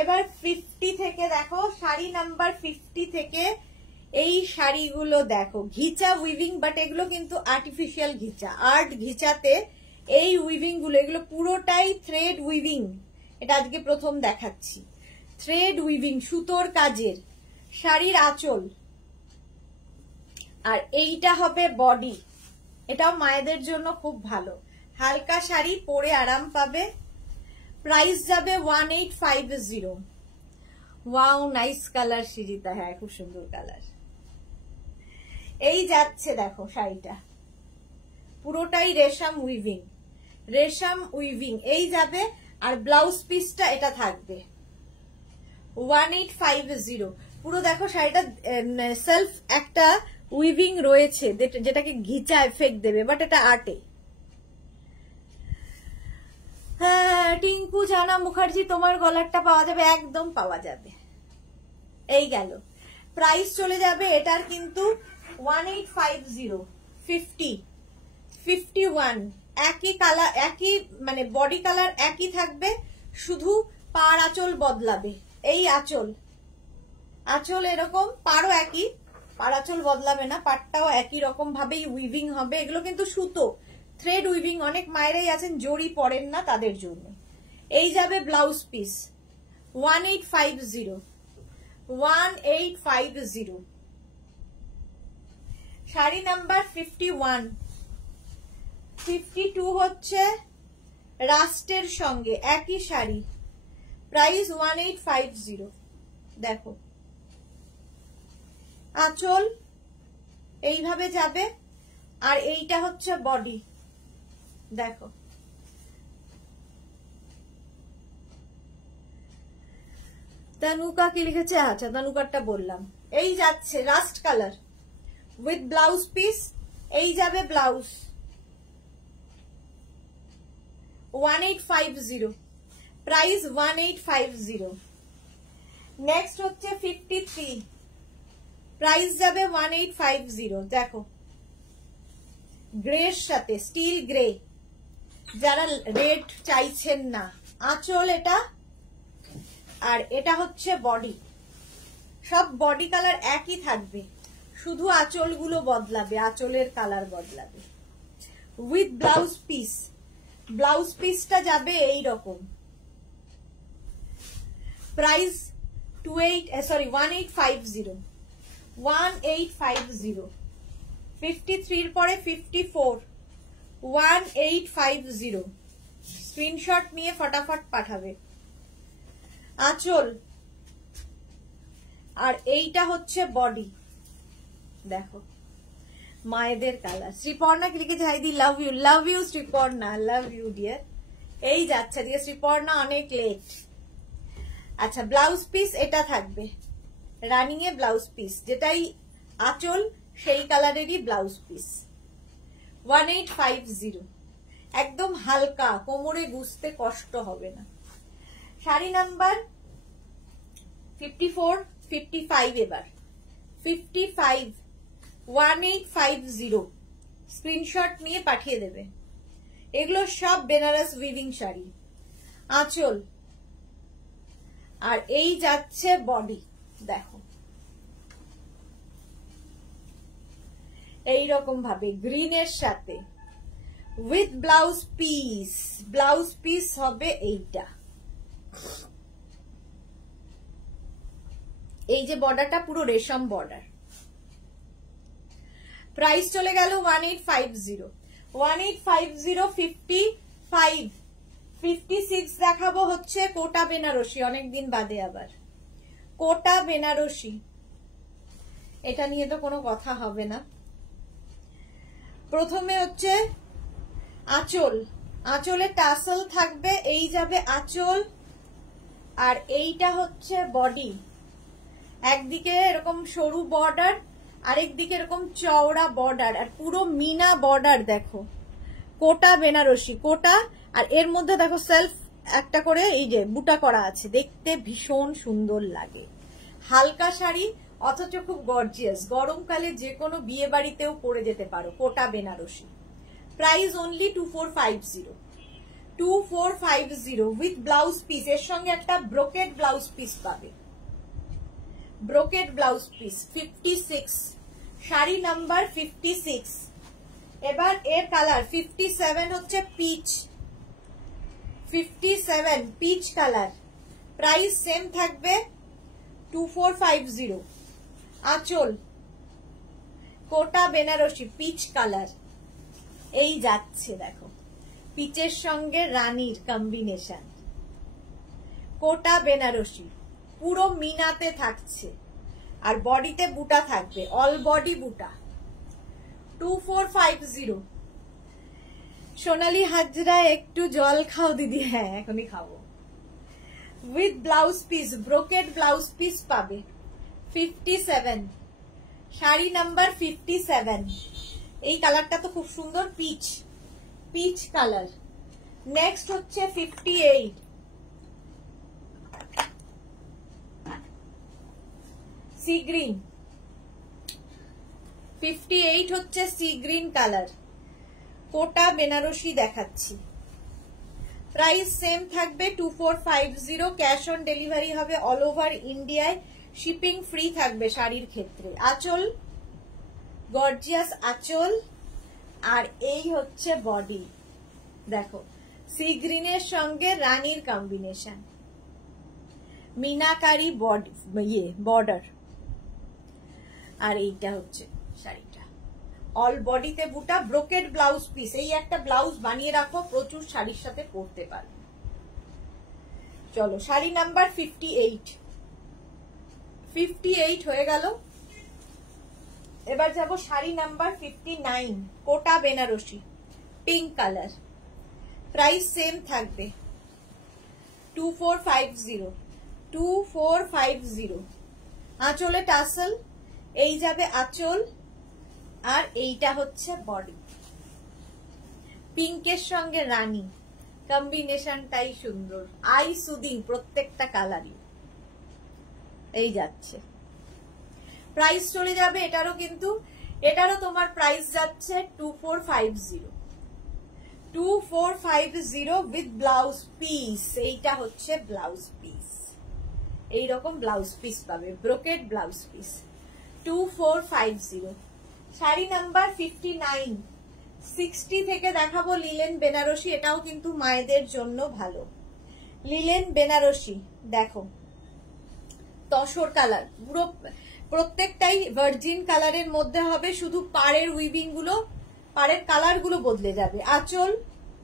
এবার 50 থেকে দেখো শাড়ি নাম্বার 50 থেকে এই শাড়িগুলো দেখো ঘিচা উইভিং বাট এগুলো কিন্তু আর্টিফিশিয়াল ঘিচা আর্ট ঘিচাতে এই উইভিং গুলো এগুলো পুরোটাই থ্রেড উইভিং এটা আজকে প্রথম দেখাচ্ছি থ্রেড উইভিং সুতোর কাজের শাড়ির আঁচল আর এইটা হবে বডি এটাও মায়েদের জন্য খুব ভালো হালকা শাড়ি পরে আরাম পাবে প্রাইস যাবে 1850 ওয়াও নাইস কালার সৃজিতা হ্যাঁ খুব সুন্দর কালার এই যাচ্ছে দেখো শাড়িটা পুরোটাই রেশম উইভিং এই যাবে আর ব্লাউজ পিসটা এটা থাকবে 1850 পুরো দেখো শাড়িটা সেলফ একটা উইভিং রয়েছে যেটাকে ঘিচা এফেক্ট দেবে বাট এটা আর্টে হ্যাঁ টিঙ্কু জানা মুখার্জি তোমার গলারটা পাওয়া যাবে একদম পাওয়া যাবে এই গেল প্রাইস চলে যাবে এটার কিন্তু 1850 51 একই কালার একই মানে বডি কালার একই থাকবে শুধু পাড় আঁচল বদলাবে এই আঁচল এরকম পাড়ও একই পাড় আঁচল বদলাবে না পাড়টাও একই রকম ভাবেই উইভিং হবে এগুলো কিন্তু সুতো থ্রেড উইভিং অনেক মায়েরাই আছেন জড়ি পরেন না তাদের জন্য এই যাবে ব্লাউজ পিস 1850 শাড়ি নাম্বার 51 52 হচ্ছে রাস্টের সঙ্গে একই শাড়ি প্রাইস 1850 দেখো আঁচল এইভাবে যাবে আর এইটা হচ্ছে বডি দেখো তানুকা কি লিখেছে আচ্ছা তানুকারটা বললাম এই যাচ্ছে rushed colour with blouse piece এই যাবে ব্লাউজ 1850 প্রাইস 1850 নেক্সট হচ্ছে 53 প্রাইস যাবে 1850 দেখো গ্রের সাথে স্টিল গ্রে যারা রেড চাইছেন না আঁচল এটা আর এটা হচ্ছে বডি সব বডি কালার একই থাকবে শুধু আঁচলগুলো বদলাবে আঁচলের কালার বদলাবে উইথ ব্লাউজ পিস ব্লাউজ পিসটা যাবে এই রকম, প্রাইস 1850, 1850, 53 এর পরে 54, 1850। স্ক্রিনশট নিয়ে ফটাফট পাঠাবে। আঁচল, আর এইটা হচ্ছে বডি। দেখো মায়েদের কালার। শ্রীপর্ণা কি লিখেছে? হাই দি, love you Sriparna, love you dear. এই যাচ্ছে দিয়ে শ্রীপর্ণা, অনেক লেট। আচ্ছা, ব্লাউজ পিস এটা থাকবে, রানিং এ ব্লাউজ পিস, যেটাই আঁচল সেই কালারেরই ব্লাউজ পিস। 1850, একদম হালকা, কোমরে গুছতে কষ্ট হবে না। শাড়ি নাম্বার 54, 55, এবার 55, 1850। স্ক্রিনশট নিয়ে পাঠিয়ে দেবে। এগুলো সব বেনারস উইভিং শাড়ি। আঁচল, আর এই যাচ্ছে বডি। দেখো এইরকম ভাবে গ্রিনের সাথে with blouse piece. Blouse piece হবে এইটা। এই যে বর্ডারটা পুরো রেশম বর্ডার। প্রাইস চলে গেল 1850, 1850, 55, 56 দেখাবো হচ্ছে কোটা বেনারসি, অনেকদিন বাদে আবার কোটা বেনারসি। এটা নিয়ে তো কোনো কথা হবে না। প্রথমে হচ্ছে আঁচল, আঁচলে টাসেল থাকবে, এই যাবে আঁচল, আর এইটা হচ্ছে বডি। একদিকে এরকম সরু বর্ডার, আরেকদিকে এরকম চওড়া বর্ডার, আর পুরো মিনা বর্ডার। দেখো কোটা বেনারসি, কোটা, আর এর মধ্যে দেখো সেলফ একটা করে এই যে বুটা করা আছে, দেখতে ভীষণ সুন্দর লাগে। হালকা শাড়ি অথচ খুব গর্জিয়াস, গরমকালে যে কোনো বিয়ে বাড়িতেও পরে যেতে পারো। Kota Banarasi. Price only 2450, 2450 with blouse piece. এর সঙ্গে একটা ব্রোকেড ব্লাউজ পিস পাবে, brocade blouse piece. 56, sari number 56। এবার এর কালার 57 হচ্ছে peach, 57 peach colour. Price same থাকবে 2450। আঁচল, কোটা বেনারসি, পিচ কালার। এই যাচ্ছে দেখো পিচের সঙ্গে রানীর কম্বিনেশন। কোটা বেনারসি পুরো মিনাতে থাকছে, আর বডিতে বুটা থাকবে, অল বডি বুটা। 2450। সোনালী হাজরা, একটু জল খাও দিদি। হ্যাঁ এখনই খাবো। With blouse piece, brocade blouse piece পাবে। 57, শাড়ি নাম্বার 57। এই কালারটা তো খুব সুন্দর, পিচ, পিচ কালার। নেক্সট হচ্ছে 58, সি গ্রিন। 58 হচ্ছে সি গ্রিন কালার, কোটা বেনারসি দেখাচ্ছি। প্রাইস সেম থাকবে 2450। ক্যাশ অন ডেলিভারি হবে অল ওভার ইন্ডিয়ায়, শিপিং ফ্রি থাকবে শাড়ির ক্ষেত্রে। আঁচল, গর্জিয়াস আঁচল, আর এই হচ্ছে বডি। দেখো সি গ্রিনের সঙ্গে রানীর কম্বিনেশন, মিনাকারি বডি, বর্ডার, আর এইটা হচ্ছে শাড়িটা। অল বডিতে বুটা, ব্রোকেড ব্লাউজ পিস। এই একটা ব্লাউজ বানিয়ে রাখো, প্রচুর শাড়ির সাথে পরতে পারবে। চলো শাড়ি নাম্বার 58, 58 হয়ে গেল। এবার যাব sari number 59, Kota Banarasi, pink colour. Price same থাকবে 2450, 2450। আঁচলে টাসেল, এই যাবে আঁচল, আর এইটা হচ্ছে বডি। পিঙ্কের সঙ্গে রানী কম্বিনেশনটাই সুন্দর, আই সুদিং প্রত্যেকটা কালারই। এই যাচ্ছে। প্রাইস চলে যাবে এটারও, কিন্তু এটারও তোমার প্রাইস যাচ্ছে 2450, 2450 উইথ ব্লাউজ পিস। এইটা হচ্ছে ব্লাউজ পিস, এইরকম ব্লাউজ পিস পাবে, brocade blouse piece. 2450। Sari number 59, 60 থেকে দেখাবো লিলেন বেনারসি, এটাও কিন্তু মায়েদের জন্য ভালো। লিলেন বেনারসি দেখো, তসর কালার, পুরো প্রত্যেকটাই ভার্জিন কালারের মধ্যে হবে, শুধু পাড়ের উইভিং গুলো, পাড়ের কালার গুলো বদলে যাবে, আঁচল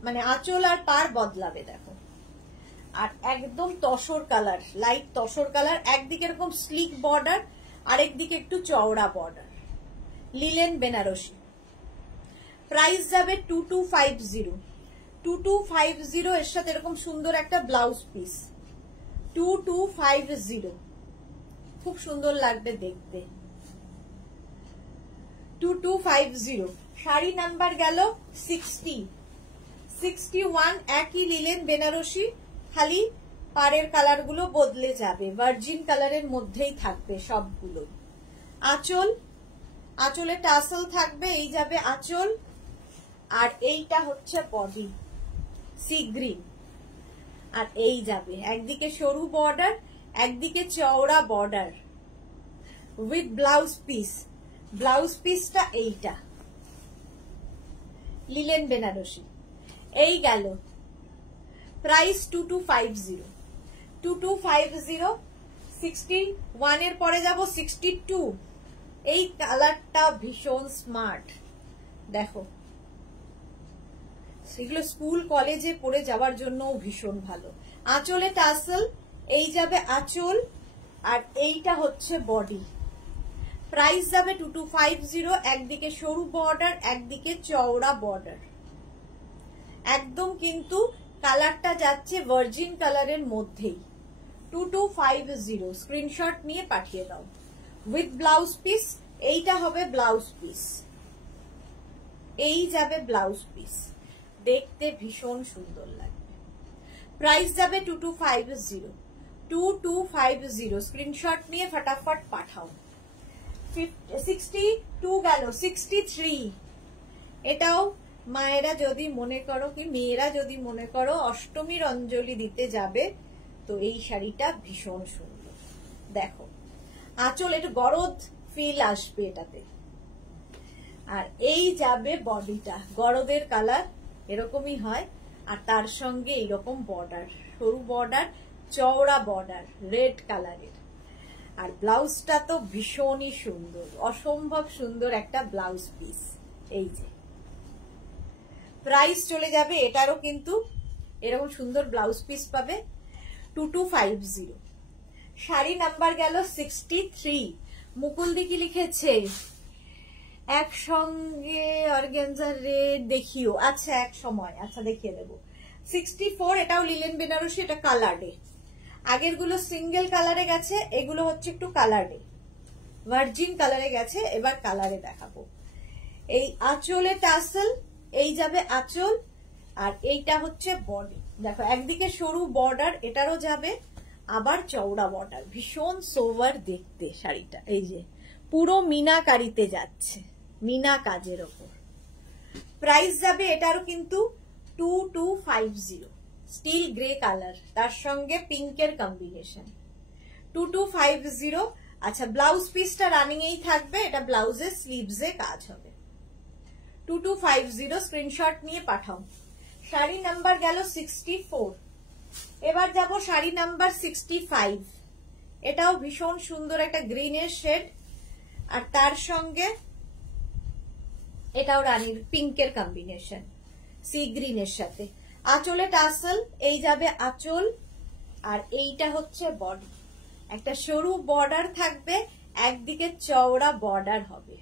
মানে আঁচল আর পাড় বদলাবে দেখো। আর একদম tussar colour, light tussar colour, একদিকে এরকম স্লিক বর্ডার, আরেকদিকে একটু চওড়া বর্ডার, লিলেন বেনারসি। প্রাইস যাবে 2250। 2250 এর সাথে এরকম সুন্দর একটা ব্লাউজ পিস, 2250, খুব সুন্দর লাগবে দেখতে। 2250। শাড়ি নাম্বার গেল 60, 61, একই লিলেন বেনারসি, খালি পাড়ের কালার গুলো বদলে যাবে, ভার্জিন কালারের মধ্যেই থাকবে সবগুলো। আঁচল, আঁচলে টাসেল থাকবে, এই যাবে আঁচল, আর এইটা হচ্ছে বডি সি গ্রিন, আর এই যাবে একদিকে সরু বর্ডার, একদিকে চওড়া border with blouse piece. Blouse পিসটা এইটা, লিলেন বেনারসি। এই গেল প্রাইস 2250। 2250। 61 এর পরে যাব 62। এই কালারটা ভীষণ স্মার্ট দেখো, সেগুলো স্কুল কলেজে পড়ে যাওয়ার জন্য ভীষণ ভালো। আঁচলে টাসেল, এই যাবে আঁচল, আর এইটা হচ্ছে বডি। প্রাইস যাবে 2250। একদিকে সরু বর্ডার, একদিকে চওড়া বর্ডার, একদম কিন্তু কালারটা যাচ্ছে ভার্জিন কালারের মধ্যেই। 2250, স্ক্রিনশট নিয়ে পাঠিয়ে দাও উইথ ব্লাউজ পিস। এইটা হবে ব্লাউজ পিস, এই যাবে ব্লাউজ পিস, দেখতে ভীষণ সুন্দর লাগবে। প্রাইস যাবে 2250। 2250, স্ক্রিনশট নিয়ে ফটাফট পাঠাও। 62 গেল 63। এটাও মায়েরা যদি মনে করো, কি মেয়েরা যদি মনে করো অষ্টমীর অঞ্জলি দিতে যাবে, তো এই শাড়িটা ভীষণ সুন্দর দেখো। আঁচল একটু গরদ ফিল আসবে এটাতে, আর এই যাবে বডিটা, গরদের কালার এরকমই হয়, আর তার সঙ্গে এইরকম বর্ডার, সরু বর্ডার, চওড়া বর্ডার, রেড কালারের। আর ব্লাউজটা তো ভীষণই সুন্দর, অসম্ভব সুন্দর একটা ব্লাউজ পিস। এই যে প্রাইস চলে যাবে এটারও, কিন্তু এরকম সুন্দর ব্লাউজ পিস পাবে 2250। শাড়ি নাম্বার গেল 63। মুকুল দি কি লিখেছে? একসঙ্গে অর্গানজা রেড দেখিও, আচ্ছা এক সময়, আচ্ছা দেখিয়ে দেবো। 64, এটাও লিলেন বেনারসি, এটা কালারে। আগের গুলো সিঙ্গেল কালারে গেছে, এগুলো হচ্ছে একটু কালারে, ভার্জিন কালারে গেছে, এবার কালারে দেখাবো। এই আঁচলে টাসেল, এই যাবে আঁচল, আর এইটা হচ্ছে বডি দেখো, একদিকে সরু বর্ডার, এটারও যাবে, আবার চওড়া বর্ডার, ভীষণ সোভার দেখতে শাড়িটা। এই যে পুরো মিনাকারিতে যাচ্ছে, মিনা কাজের ওপর। প্রাইস যাবে এটারও কিন্তু 2250, স্টিল গ্রে কালার, তার সঙ্গে পিঙ্কের কম্বিনেশন, 2250। আচ্ছা ব্লাউজ পিসটা রানিং এই থাকবে, এটা ব্লাউজের স্লিভসে কাজ হবে। 2250, স্ক্রিনশট নিয়ে পাঠাও। শাড়ি নাম্বার গেল 64। এবার যাব শাড়ি নাম্বার 65। এটাও ভীষণ সুন্দর একটা গ্রিনের শেড, আর তার সঙ্গে এটাও রানীর পিঙ্কের কম্বিনেশন, সি গ্রিনের সাথে। আঁচলে টাসেল, এই যাবে আঁচল, আর এইটা হচ্ছে বডি, একটা সরু বর্ডার থাকবে, একদিকে চওড়া বর্ডার হবে।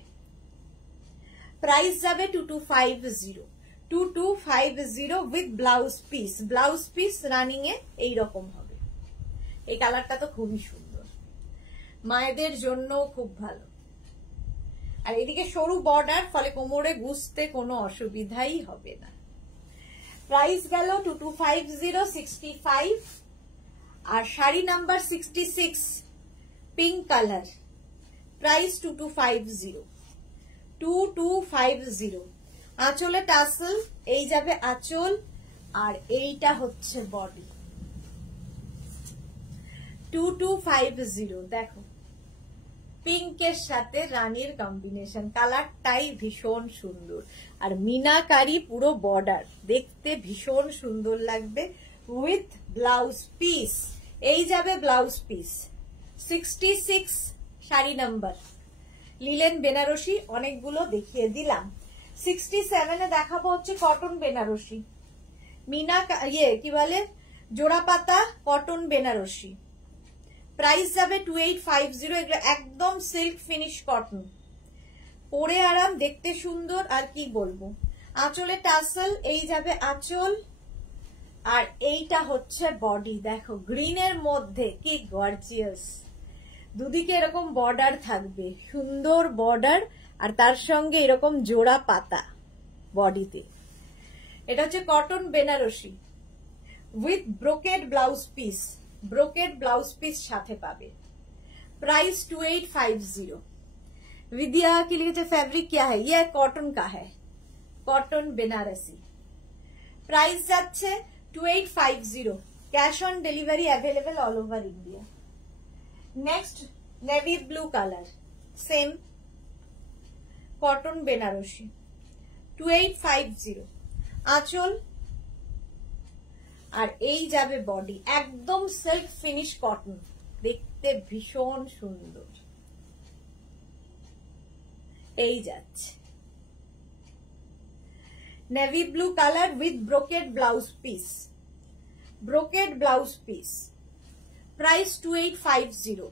প্রাইস যাবে 2250। 2250 with blouse piece. Blouse piece running এ এইরকম হবে। এই কালারটা তো খুবই সুন্দর, মায়েদের জন্য খুব ভালো, আর এদিকে সরু বর্ডার, ফলে কোমরে গুছতে কোনো অসুবিধাই হবে না। প্রাইস গেল 2250, 65। আর sari number 66, pink colour, price 2250। 2250। আঁচলে টাসেল, এই যাবে আঁচল, আর এইটা হচ্ছে বডি। 2250 দেখো, পিঙ্কের সাথে রানীর কম্বিনেশন, কালারটাই ভীষণ সুন্দর। আর মিনাকারি পুরো বর্ডার, দেখতে ভীষণ সুন্দর লাগবে উইথ ব্লাউজ পিস। এই যাবে blouse piece. 66 sari number, linen Benarasi অনেকগুলো দেখিয়ে দিলাম। 67-এ দেখাবো হচ্ছে কটন বেনারসি, মিনা কি বলে জোড়া পাতা কটন বেনারসি। প্রাইস যাবে 2850। এগুলো একদম সিল্ক ফিনিশ কটন, পরে আরাম, দেখতে সুন্দর। আর কি বলবো, আঁচলে টাসেল, এই যাবে আঁচল। আর এইটা হচ্ছে বডি, দেখো গ্রিনের মধ্যে কি গর্জিয়াস, দুদিকে এরকম বর্ডার থাকবে, সুন্দর বর্ডার, আর তার সঙ্গে এরকম জোড়া পাতা বডিতে। এটা হচ্ছে cotton Benarasi with brocade blouse piece, brocade blouse piece সাথে পাবে। प्राइस 2850। विद्या के लिए फैब्रिक क्या है, ये कॉटन का है, कॉटन बनारसी। प्राइस যাচ্ছে 2850, cash on delivery available all over India. Next navy blue colour, same cotton Banarasi, 2850। आंचल আর এই যাবে বডি, একদম সিল্ক ফিনিশ কটন, দেখতে ভীষণ সুন্দর। এই যাচ্ছে navy blue colour with brocade blouse piece, brocade blouse piece. Price 2850,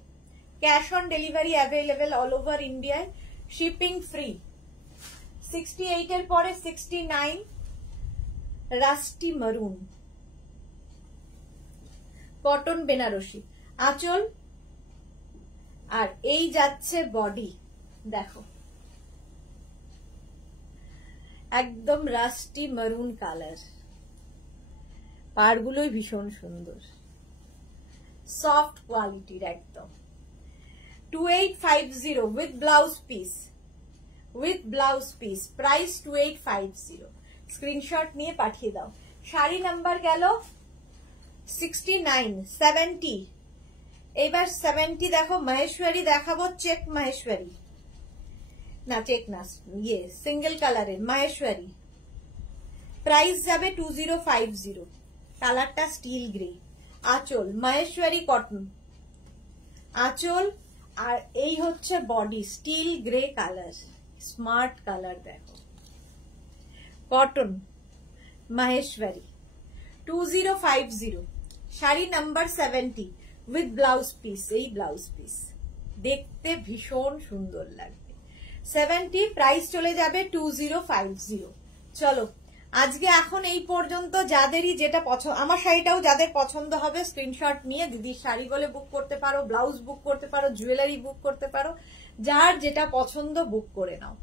cash on delivery available all over ইন্ডিয়ায়, shipping free. 68 এর পরে 69 রাস্টি মারুন, কটন বেনারসি, আঁচল। আর এই যাচ্ছে বডি, দেখো একদম রাস্টি মারুন কালার, পাড়গুলোই ভীষণ সুন্দর, সফট কোয়ালিটির একদম। 2850 with blouse piece, with blouse piece. Price 2850, screenshot নিয়ে পাঠিয়ে দাও। শাড়ি নাম্বার গেল 69, 70। এবার 70 দেখো, মহেশ্বরী দেখাবো, চেক মহেশ্বরী না, চেক না, ইয়ে সিঙ্গেল কালারের মহেশ্বরী। প্রাইস যাবে 2050, কালারটা স্টিল গ্রে। আঁচল মহেশ্বরী কটন, আঁচল। আর এই হচ্ছে body, steel grey colour, smart colour, দেখো cotton Maheshwari, 2050। Sari number 70 with blouse piece, এই ব্লাউজ পিস দেখতে ভীষণ সুন্দর লাগবে। 70, প্রাইস চলে যাবে 2050। চলো আজকে এখন এই পর্যন্ত। যাদেরই যেটা পছন্দ, আমার শাড়িটাও যাদের পছন্দ হবে স্ক্রিনশট নিয়ে দিদির শাড়ি বলে বুক করতে পারো, ব্লাউজ বুক করতে পারো, জুয়েলারি বুক করতে পারো, যার যেটা পছন্দ বুক করে নাও।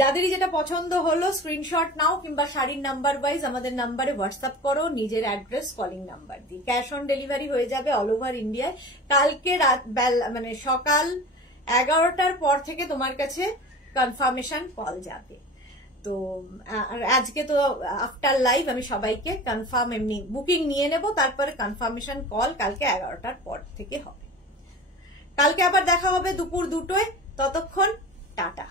যাদেরই যেটা পছন্দ হলো স্ক্রিনশট নাও, কিংবা শাড়ির নাম্বার ওয়াইজ আমাদের নাম্বারে হোয়াটসঅ্যাপ করো, নিজের অ্যাড্রেস কলিং নাম্বার দিয়ে। ক্যাশ অন ডেলিভারি হয়ে যাবে অল ওভার ইন্ডিয়ায়। কালকে রাত মানে সকাল 11টার পর থেকে তোমার কাছে কনফার্মেশন কল যাবে। তো আজকে তো আফটার লাইভ আমি সবাইকে কনফার্ম এমনি বুকিং নিয়ে নেব, তারপরে কনফার্মেশন কল কালকে 11টার পর থেকে হবে। কালকে আবার দেখা হবে দুপুর 2টোয়, ততক্ষণ টাটা।